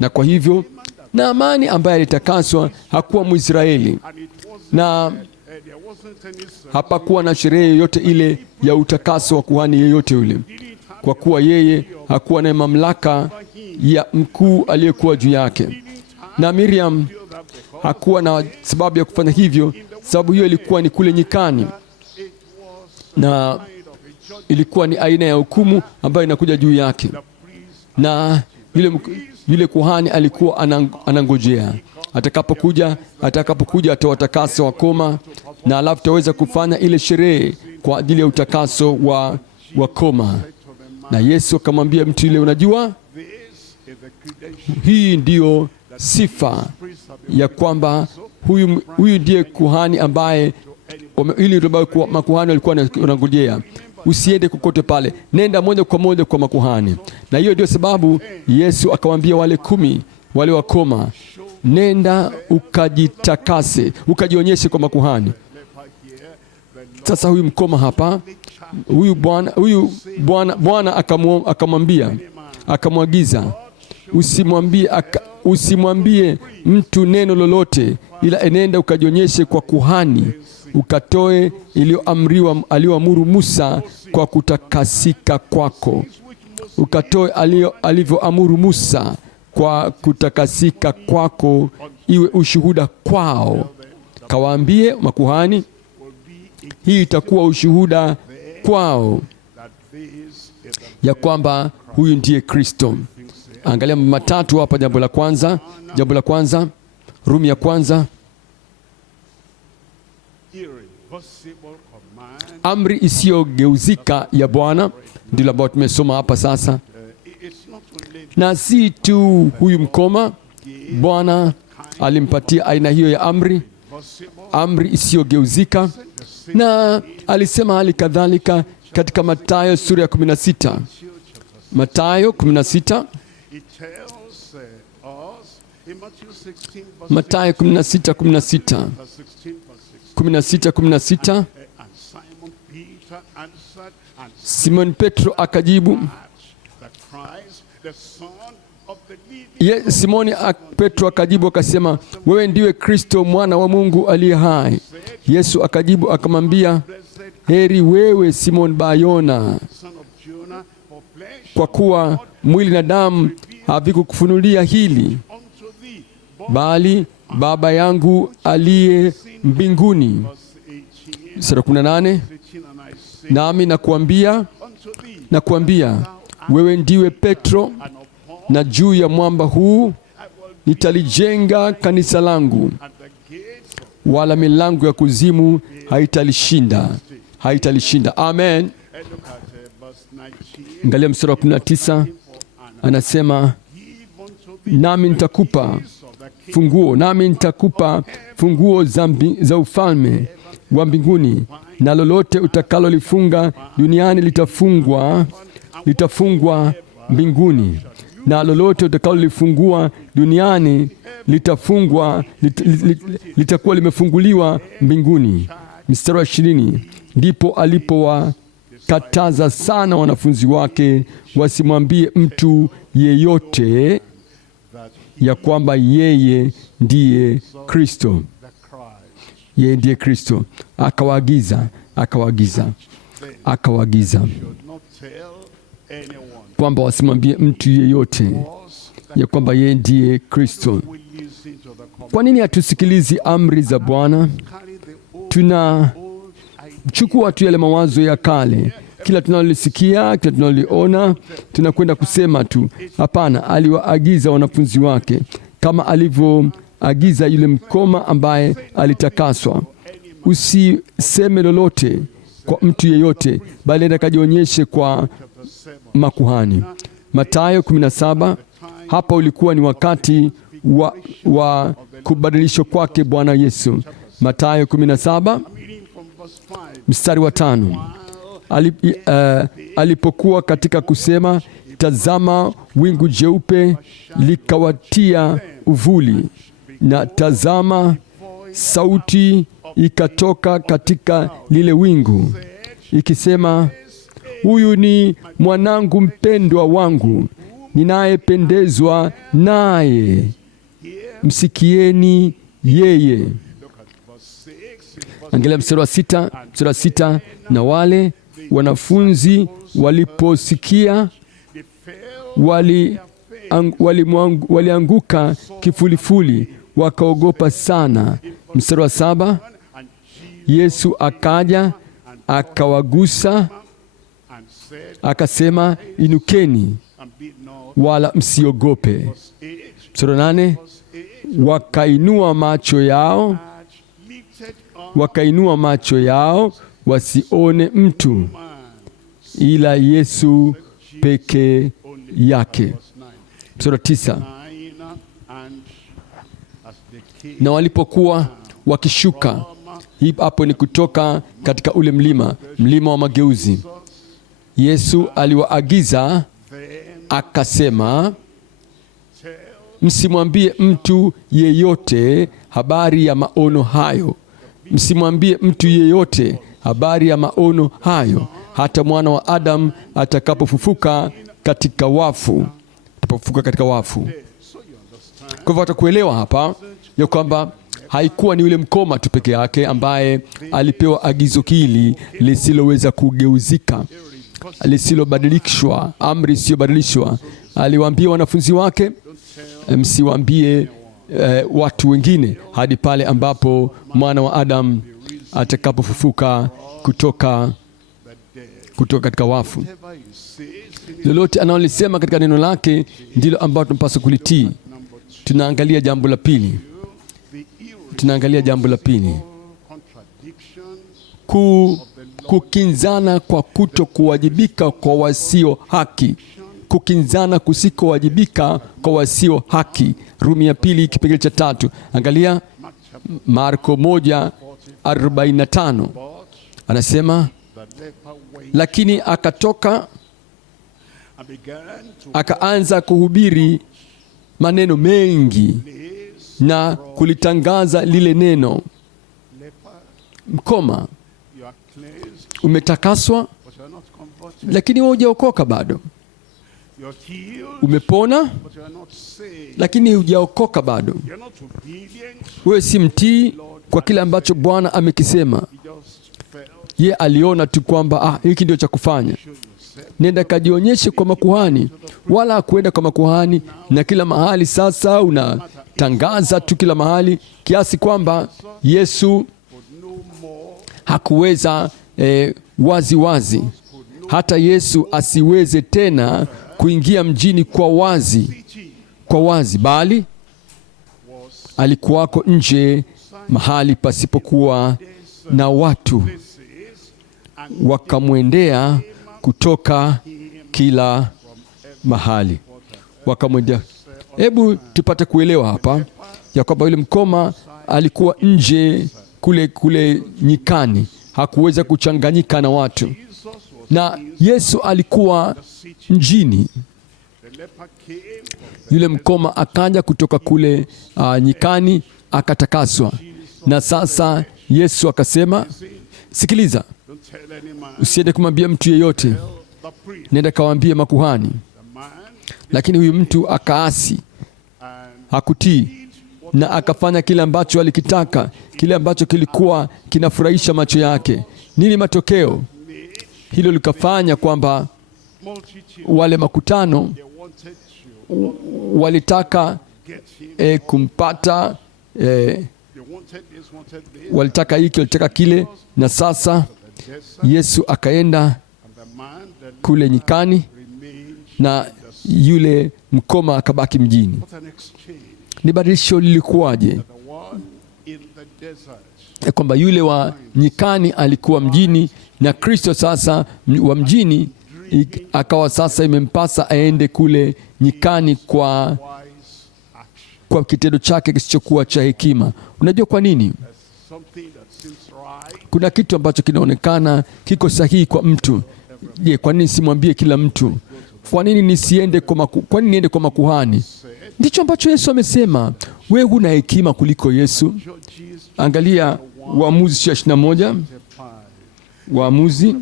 Na kwa hivyo Naamani ambaye alitakaswa hakuwa Mwisraeli, na hapakuwa na sherehe yoyote ile ya utakaso wa kuhani yeyote yule, kwa kuwa yeye hakuwa na mamlaka ya mkuu aliyekuwa juu yake. Na Miriam hakuwa na sababu ya kufanya hivyo, sababu hiyo ilikuwa ni kule nyikani, na ilikuwa ni aina ya hukumu ambayo inakuja juu yake. Na yule kuhani alikuwa anangojea atakapokuja atawatakasa wakoma, na alafu taweza kufanya ile sherehe kwa ajili ya utakaso wa koma. Na Yesu akamwambia mtu yule, unajua, hii ndiyo sifa ya kwamba huyu ndiye kuhani ambaye ili makuhani walikuwa wanangojea. Usiende kokote pale, nenda moja kwa moja kwa makuhani. Na hiyo ndio sababu Yesu akamwambia wale 10 wale wakoma, nenda ukajitakase, ukajionyeshe kwa makuhani. Sasa huyu mkoma hapa, Bwana akamwambia, akamwagiza, usimwambie mtu neno lolote, ila enenda ukajionyeshe kwa kuhani, ukatoe aliyoamuru Musa kwa kutakasika kwako. Ukatoe alivyoamuru Musa kwa kutakasika kwako, iwe ushuhuda kwao. Kawaambie makuhani, hii itakuwa ushuhuda kwao ya kwamba huyu ndiye Kristo. Angalia matatu hapa. Jambo la kwanza, Rumi ya kwanza, amri isiyogeuzika ya Bwana, ndilo ambalo tumesoma hapa sasa. Na si tu huyu mkoma, Bwana alimpatia aina hiyo ya amri isiyogeuzika, na alisema hali kadhalika katika Mathayo sura ya 16. Mathayo 16, Mathayo 16:16. Simon Petro akajibu, Simoni Petro akajibu akasema, wewe ndiwe Kristo mwana wa Mungu aliye hai. Yesu akajibu akamwambia, heri wewe Simon Bayona, kwa kuwa mwili na damu havikukufunulia hili, bali Baba yangu aliye mbinguni. Sura 18, nami nakuambia wewe ndiwe Petro, na juu ya mwamba huu nitalijenga kanisa langu, wala milango ya kuzimu haitalishinda. Amen. Angalia mstari wa 19, anasema, nami nitakupa funguo za ufalme wa mbinguni, na lolote utakalolifunga duniani litafungwa mbinguni, na lolote utakalolifungua duniani litakuwa limefunguliwa mbinguni. Mstari wa 20, ndipo alipowakataza sana wanafunzi wake wasimwambie mtu yeyote ya kwamba yeye ndiye Kristo. Yeye ndiye Kristo. Akawaagiza kwamba wasimwambie mtu yeyote ya kwamba yeye ndiye Kristo. Kwa nini hatusikilizi amri za Bwana? Tunachukua tu yale mawazo ya kale, kila tunalolisikia, kila tunaloliona, tunakwenda kusema tu. Hapana, aliwaagiza wanafunzi wake kama alivyoagiza yule mkoma ambaye alitakaswa, usiseme lolote kwa mtu yeyote, bali enda kajionyeshe kwa makuhani. Mathayo 17, hapa ulikuwa ni wakati wa kubadilishwa kwake Bwana Yesu. Mathayo 17 mstari wa 5, alipokuwa katika kusema, tazama wingu jeupe likawatia uvuli, na tazama sauti ikatoka katika lile wingu ikisema, huyu ni mwanangu mpendwa wangu, ninayependezwa naye, msikieni yeye. Angalia mstari wa 6, na wale wanafunzi waliposikia walianguka kifulifuli, wakaogopa sana. Mstari wa 7, Yesu akaja akawagusa akasema, inukeni wala msiogope. Mstari wa 8, wakainua macho yao wasione mtu ila Yesu peke yake. Sura 9. Na walipokuwa wakishuka, hapo ni kutoka katika ule mlima wa mageuzi, Yesu aliwaagiza akasema, msimwambie mtu yeyote habari ya maono hayo. Msimwambie mtu yeyote habari ya maono hayo hata mwana wa Adamu atakapofufuka katika wafu. Kwa hivyo atakuelewa hapa ya kwamba haikuwa ni yule mkoma tu peke yake ambaye alipewa agizo hili lisiloweza kugeuzika, lisilobadilishwa, amri isiyobadilishwa. Aliwaambia wanafunzi wake, msiwaambie watu wengine hadi pale ambapo mwana wa Adamu atakapofufuka kutoka katika wafu. Lolote analolisema katika neno lake ndilo ambalo tunapaswa kulitii. Tunaangalia jambo la pili. Kukinzana kwa kuto kuwajibika kwa wasio haki. Kukinzana kusikowajibika kwa wasio haki. Rumi ya 2 kipengele cha 3. Angalia Marko 1:45. Anasema, lakini akatoka akaanza kuhubiri maneno mengi na kulitangaza lile neno. Mkoma, umetakaswa lakini wewe hujaokoka bado. Umepona lakini hujaokoka bado. Wewe si mtii kwa kile ambacho Bwana amekisema. Ye aliona tu kwamba hiki ndio cha kufanya. Nenda kajionyeshe kwa makuhani. Wala hakuenda kwa makuhani, na kila mahali sasa unatangaza tu kila mahali, kiasi kwamba Yesu hakuweza wazi, hata Yesu asiweze tena kuingia mjini kwa wazi, bali alikuwako nje, mahali pasipokuwa na watu, wakamwendea kutoka kila mahali, wakamwendea. Hebu tupate kuelewa hapa ya kwamba yule mkoma alikuwa nje kule nyikani, hakuweza kuchanganyika na watu, na Yesu alikuwa mjini. Yule mkoma akaja kutoka kule nyikani, akatakaswa. Na sasa Yesu akasema, sikiliza, usiende kumwambia mtu yeyote, nenda kawaambie makuhani. Lakini huyu mtu akaasi, hakutii, na akafanya kile ambacho alikitaka, kile ambacho kilikuwa kinafurahisha macho yake. Nini matokeo? Hilo likafanya kwamba wale makutano walitaka kumpata, walitaka hiki, walitaka kile. Na sasa Yesu akaenda kule nyikani na yule mkoma akabaki mjini. Ni badilisho lilikuwaje? Kwamba yule wa nyikani alikuwa mjini, na Kristo sasa wa mjini akawa sasa imempasa aende kule nyikani kwa kitendo chake kisichokuwa cha hekima. Unajua kwa nini? Kuna kitu ambacho kinaonekana kiko sahihi kwa mtu. Je, kwa nini simwambie kila mtu? Kwa nini nisiende kwa nini niende kwa makuhani? Ndicho ambacho Yesu amesema. Wewe huna hekima kuliko Yesu. Angalia Waamuzi 21. Waamuzi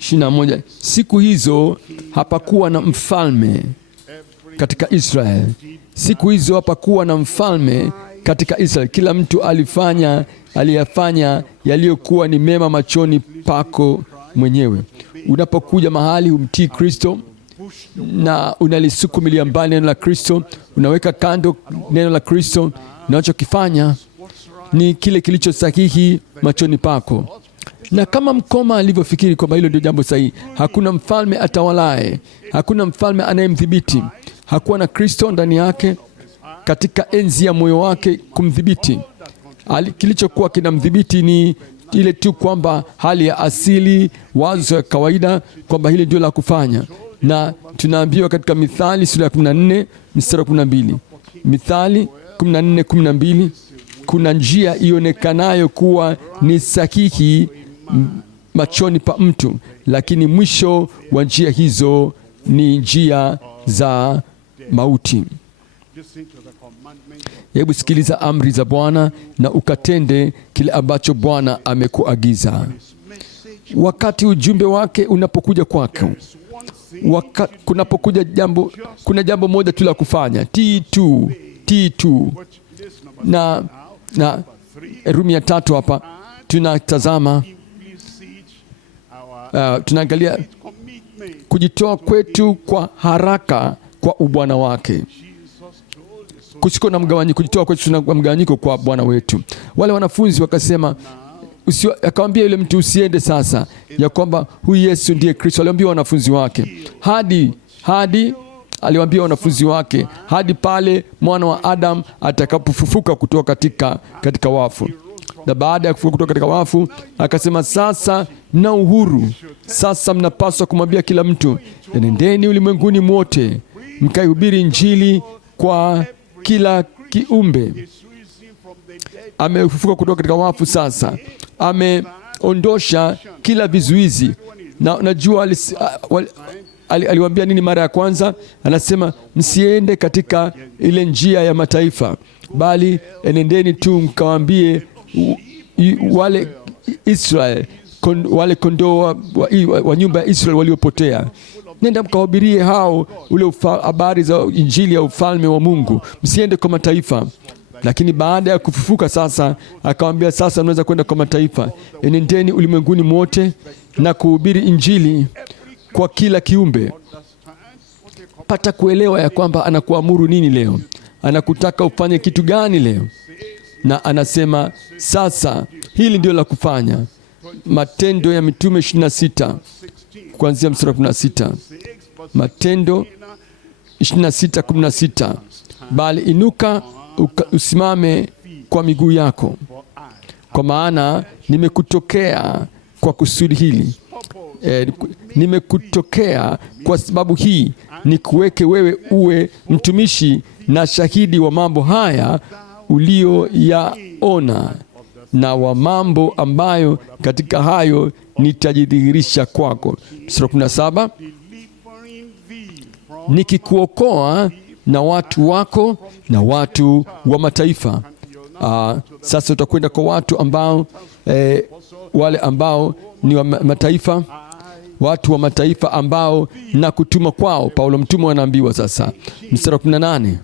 21. Siku hizo hapakuwa na mfalme katika Israeli. Siku hizo hapakuwa na mfalme katika Israeli. Kila mtu aliyafanya yaliyokuwa ni mema machoni pako mwenyewe. Unapokuja mahali umtii Kristo na unalisukumilia mbali neno la Kristo, unaweka kando neno la Kristo, na unachokifanya ni kile kilicho sahihi machoni pako. Na kama mkoma alivyofikiri kwamba hilo ndio jambo sahihi, hakuna mfalme atawalaye, hakuna mfalme anayemdhibiti, hakuwa na Kristo ndani yake katika enzi ya moyo wake kumdhibiti. Kilichokuwa kinamdhibiti ni ile tu kwamba hali ya asili, wazo ya kawaida kwamba hili ndio la kufanya. Na tunaambiwa katika Mithali sura ya 14 mstari wa 12, Mithali 14:12, kuna njia ionekanayo kuwa ni sahihi machoni pa mtu, lakini mwisho wa njia hizo ni njia za mauti. Hebu sikiliza amri za Bwana na ukatende kile ambacho Bwana amekuagiza. Wakati ujumbe wake unapokuja kwako, kuna jambo moja tu la kufanya, tii tu. Na Rumi ya 3 hapa tunatazama, tunaangalia kujitoa kwetu kwa haraka kwa ubwana wake. Kusiko na mgawanyiko, kujitoa kwetu na mgawanyiko kwa Bwana wetu. Wale wanafunzi wakasema, akamwambia yule mtu usiende sasa, ya kwamba huyu Yesu ndiye Kristo. Aliwaambia wanafunzi wake hadi aliwaambia wanafunzi wake hadi pale mwana wa Adam atakapofufuka kutoka katika wafu. Na baada ya kufufuka kutoka katika wafu akasema, sasa mna uhuru, sasa mnapaswa kumwambia kila mtu, nendeni ulimwenguni mwote mkaihubiri Injili kwa kila kiumbe. Amefufuka kutoka katika wafu, sasa ameondosha kila vizuizi. Na unajua aliwaambia nini mara ya kwanza? Anasema, msiende katika ile njia ya mataifa, bali enendeni tu mkawaambie wale Israel, wale kondoo wa nyumba ya Israel waliopotea. Nenda mkawahubirie hao habari za Injili ya ufalme wa Mungu, msiende kwa mataifa. Lakini baada ya kufufuka sasa akawaambia, sasa mnaweza kwenda kwa mataifa, enendeni ulimwenguni mwote na kuhubiri Injili kwa kila kiumbe. Pata kuelewa ya kwamba anakuamuru nini leo, anakutaka ufanye kitu gani leo. Na anasema sasa hili ndio la kufanya. Matendo ya Mitume 26 kuanzia mstari wa 16. Matendo 26:16, bali inuka usimame kwa miguu yako, kwa maana nimekutokea kwa kusudi hili. Nimekutokea kwa sababu hii, ni kuweke wewe uwe mtumishi na shahidi wa mambo haya ulioyaona, na wa mambo ambayo katika hayo nitajidhihirisha kwako. Sura 17, nikikuokoa na watu wako na watu wa mataifa. Sasa utakwenda kwa watu ambao wale ambao ni wa mataifa, watu wa mataifa ambao na kutuma kwao. Paulo mtume anaambiwa sasa, mstari wa 18,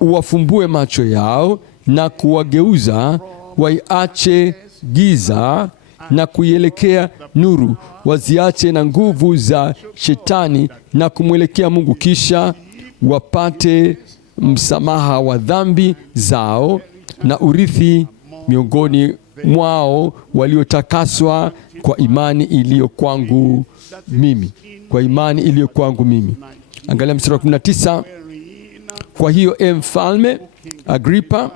uwafumbue macho yao na kuwageuza waiache giza na kuielekea nuru, waziache na nguvu za shetani na kumwelekea Mungu, kisha wapate msamaha wa dhambi zao na urithi miongoni mwao waliotakaswa kwa imani iliyo kwangu mimi. Kwa imani iliyo kwangu mimi. Angalia mstari wa 19. Kwa hiyo Mfalme Agripa,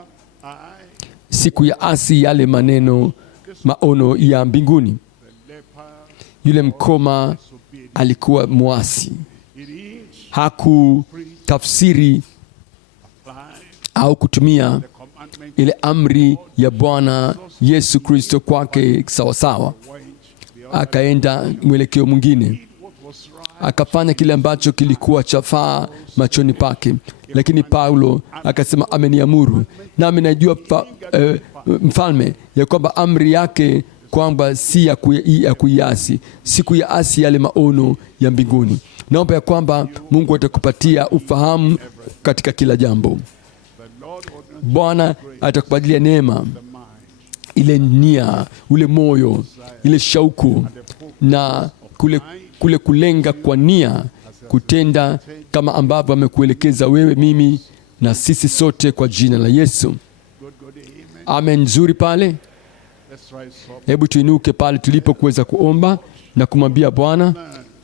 siku ya asi yale maono ya mbinguni. Yule mkoma alikuwa muasi, hakutafsiri au kutumia ile amri ya Bwana Yesu Kristo kwake sawasawa. Akaenda mwelekeo mwingine, akafanya kile ambacho kilikuwa chafaa machoni pake. Lakini Paulo akasema, ameniamuru nami najua mfalme ya kwamba amri yake kwamba si ya kuiasi, si kuiasi yale maono ya mbinguni. Naomba ya kwamba Mungu atakupatia ufahamu katika kila jambo. Bwana atakupatia neema, ile nia, ule moyo, ile shauku na kule kulenga kwa nia kutenda kama ambavyo amekuelekeza wewe, mimi na sisi sote, kwa jina la Yesu. Amen. Nzuri pale. Hebu tuinuke pale tulipo kuweza kuomba na kumwambia Bwana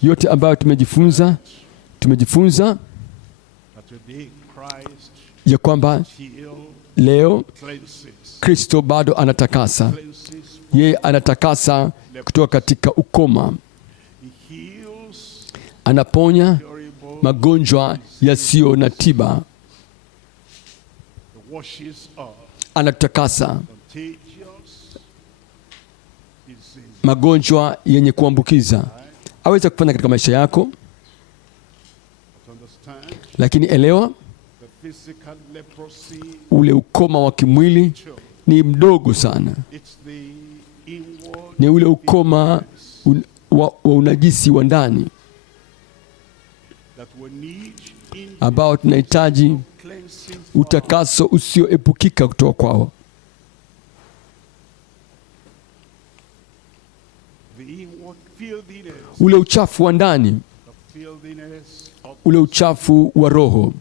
yote ambayo tumejifunza ya kwamba leo Kristo bado anatakasa. Yeye anatakasa kutoka katika ukoma. Anaponya magonjwa yasiyo na tiba. Anatakasa magonjwa yenye kuambukiza. Aweza kufanya katika maisha yako, lakini elewa, ule ukoma wa kimwili ni mdogo sana. Ni ule ukoma wa unajisi wa ndani ambao tunahitaji utakaso usioepukika kutoka kwao. Ule uchafu wa ndani, ule uchafu wa roho,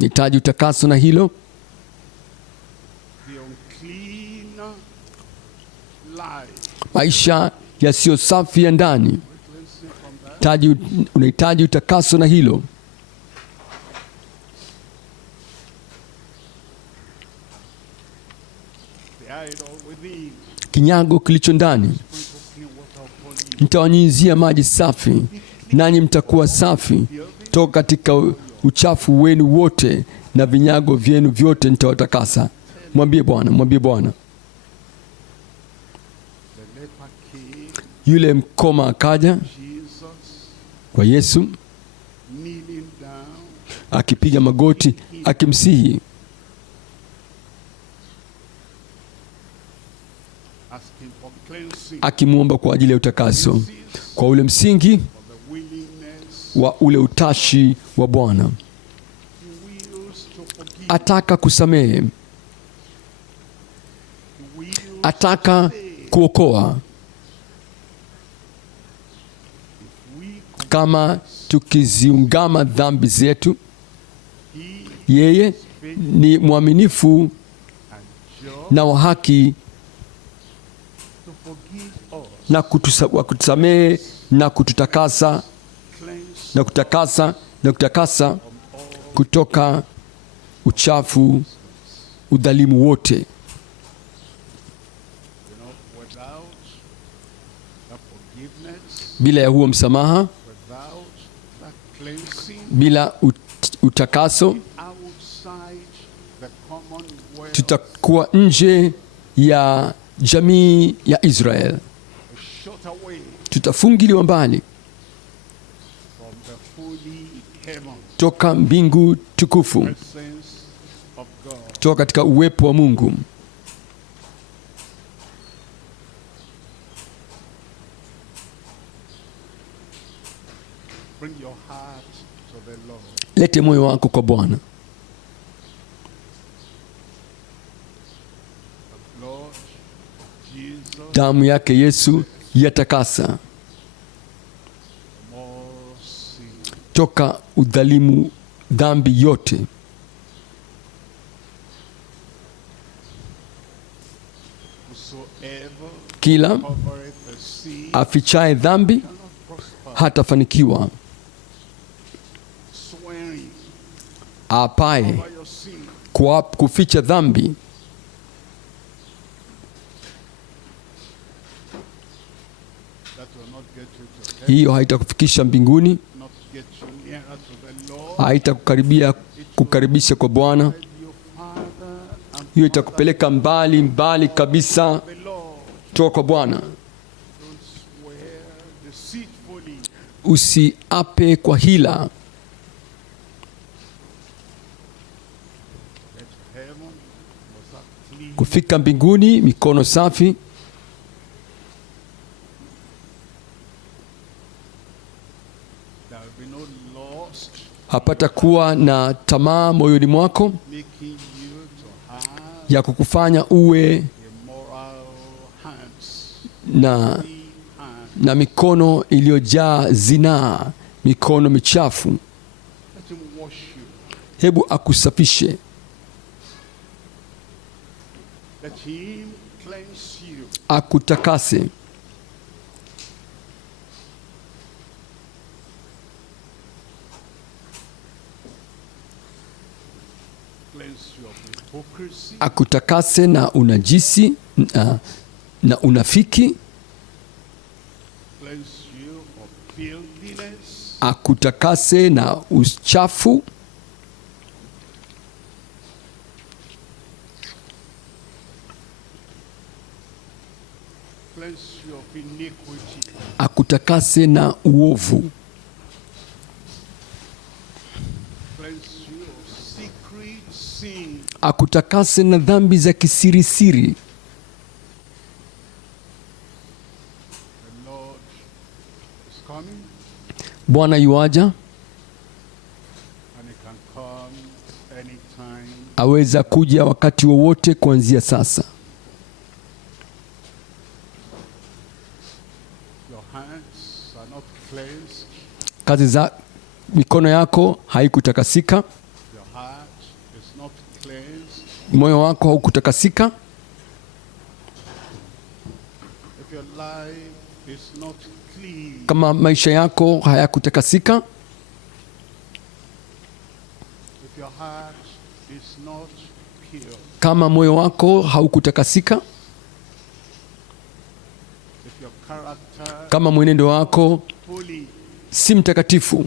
nihitaji utakaso na hilo. Maisha yasiyo safi ya ndani, unahitaji utakaso na hilo. Kinyago kilicho ndani, nitawanyunyizia maji safi, nanyi mtakuwa safi toka katika uchafu wenu wote, na vinyago vyenu vyote nitawatakasa. Mwambie Bwana, mwambie Bwana. Yule mkoma akaja kwa Yesu akipiga magoti akimsihi, akimwomba kwa ajili ya utakaso, kwa ule msingi wa ule utashi wa Bwana. Ataka kusamehe, ataka kuokoa. Kama tukiziungama dhambi zetu, yeye ni mwaminifu na wa haki na kutusamehe na kututakasa na kutakasa kutoka uchafu, udhalimu wote. Bila ya huo msamaha, bila utakaso, tutakuwa nje ya jamii ya Israeli. Tutafungiliwa mbali toka mbingu tukufu, toka katika uwepo wa Mungu. Lete moyo wako kwa Bwana. Damu yake Yesu yatakasa toka udhalimu, dhambi yote. Kila afichaye dhambi hatafanikiwa. Apaye kwa kuficha dhambi hiyo haitakufikisha mbinguni, haitakukaribisha kwa Bwana. Hiyo itakupeleka mbali mbali kabisa toka kwa Bwana. Usiape kwa hila. Kufika mbinguni mikono safi. Hapata kuwa na tamaa moyoni mwako ya kukufanya uwe na mikono iliyojaa zinaa, mikono michafu. Hebu akusafishe. Akutakase. akutakase na unajisi na unafiki, akutakase na uchafu, akutakase na uovu, akutakase na dhambi za kisirisiri. Bwana yuaja, aweza kuja wakati wowote kuanzia sasa. Kazi za mikono yako haikutakasika, moyo wako haukutakasika, kama maisha yako hayakutakasika, kama moyo wako haukutakasika, kama mwenendo wako si mtakatifu,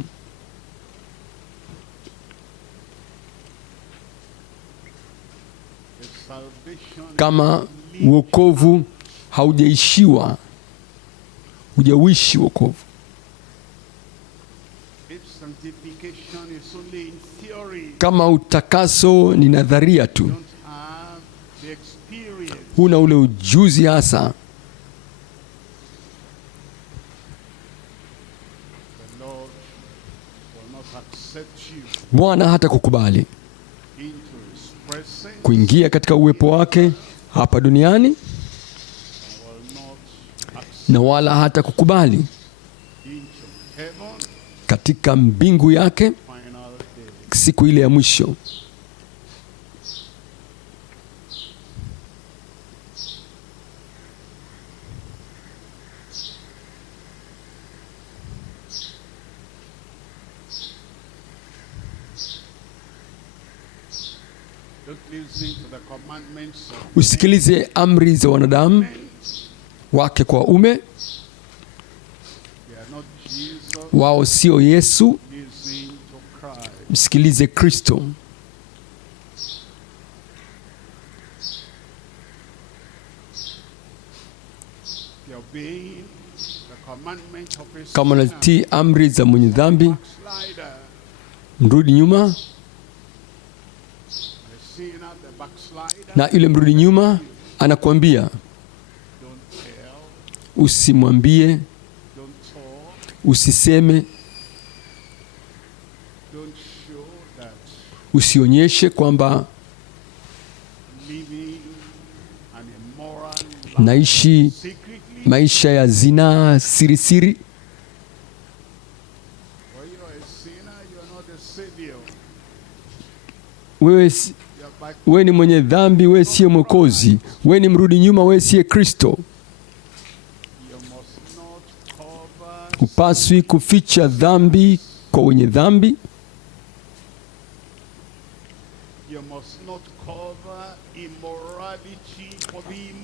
kama wokovu haujaishiwa, hujawishi wokovu, kama utakaso ni nadharia tu, huna ule ujuzi hasa, Bwana hata kukubali kuingia katika uwepo wake hapa duniani, na wala hata kukubali katika mbingu yake siku ile ya mwisho. Usikilize amri za wanadamu wake kwa ume, wao sio Yesu. Msikilize Kristo. Kama unatii amri za mwenye dhambi, mrudi nyuma, na yule mrudi nyuma anakuambia usimwambie, usiseme, usionyeshe kwamba naishi maisha ya zinaa sirisiri. Wewe ni mwenye dhambi, wewe siye Mwokozi. Wewe ni mrudi nyuma, wewe siye Kristo. Hupaswi kuficha dhambi kwa wenye dhambi.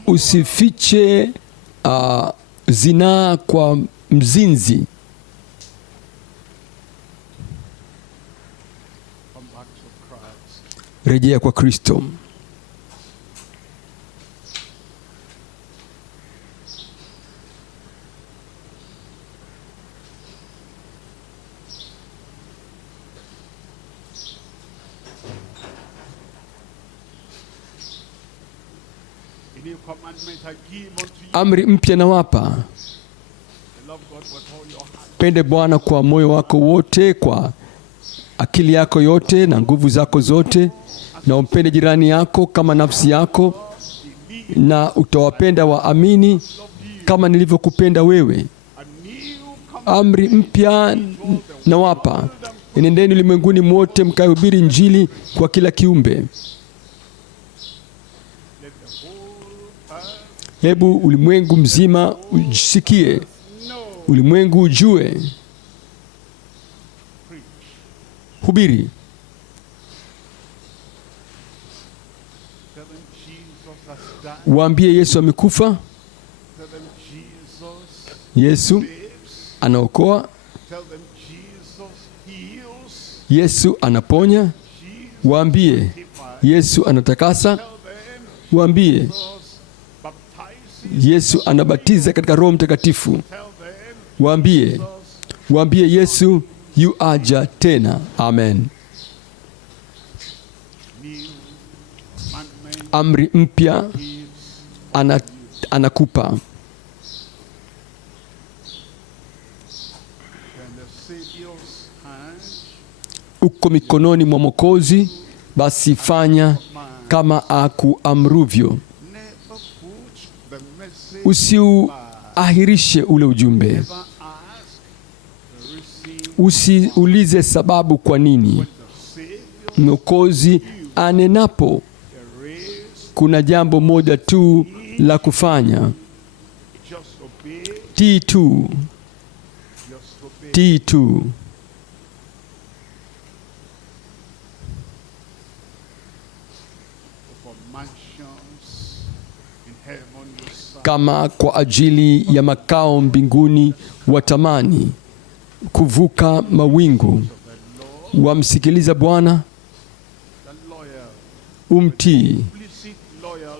Usifiche zinaa kwa mzinzi. Rejea kwa Kristo. Amri mpya nawapa, pende Bwana kwa moyo wako wote, kwa akili yako yote na nguvu zako zote, na umpende jirani yako kama nafsi yako, na utawapenda waamini kama nilivyokupenda wewe. Amri mpya nawapa, enendeni ulimwenguni mwote mkahubiri Injili kwa kila kiumbe. Hebu ulimwengu mzima usikie, ulimwengu ujue. Hubiri. Waambie Yesu amekufa. Yesu anaokoa. Yesu anaponya. Waambie Yesu anatakasa. Waambie Yesu anabatiza katika Roho Mtakatifu. Waambie Yesu yu aja tena. Amen. Amri mpya anakupa. Uko mikononi mwa Mwokozi, basi fanya kama akuamruvyo. Usiuahirishe ule ujumbe. Usiulize sababu kwa nini. Mwokozi anenapo, kuna jambo moja tu la kufanya. Tii tu. Tii tu. Kama kwa ajili ya makao mbinguni watamani kuvuka mawingu, wamsikiliza Bwana, umtii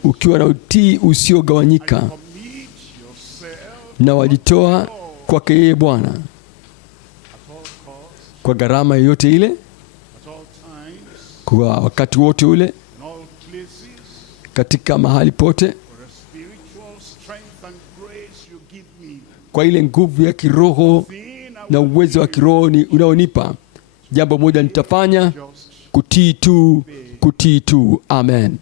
ukiwa na utii usiogawanyika, na wajitoa kwake yeye Bwana kwa gharama yoyote ile, kwa wakati wote ule, katika mahali pote, kwa ile nguvu ya kiroho na uwezo wa kiroho unaonipa. Jambo moja nitafanya, kutii tu, kutii tu. Amen.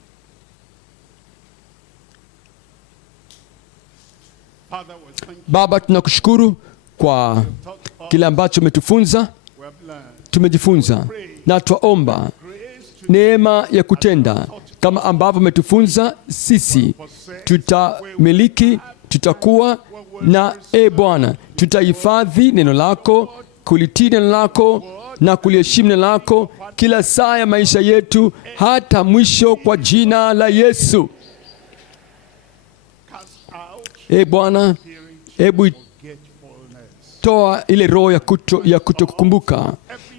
Baba, tunakushukuru kwa kile ambacho umetufunza. Tumejifunza na twaomba neema ya kutenda kama ambavyo umetufunza. Sisi tutamiliki, tutakuwa na Bwana, tutahifadhi neno lako, kulitii neno lako na kuliheshimu neno lako kila saa ya maisha yetu hata mwisho, kwa jina la Yesu. Bwana, hebu toa ile roho ya kutokukumbuka,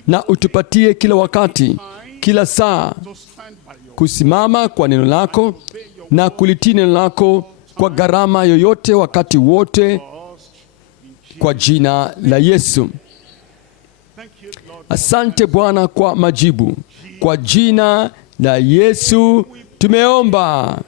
na utupatie kila wakati, kila saa, kusimama kwa neno lako na kulitii neno lako kwa gharama yoyote, wakati wote, kwa jina la Yesu. Asante Bwana kwa majibu. Kwa jina la Yesu tumeomba.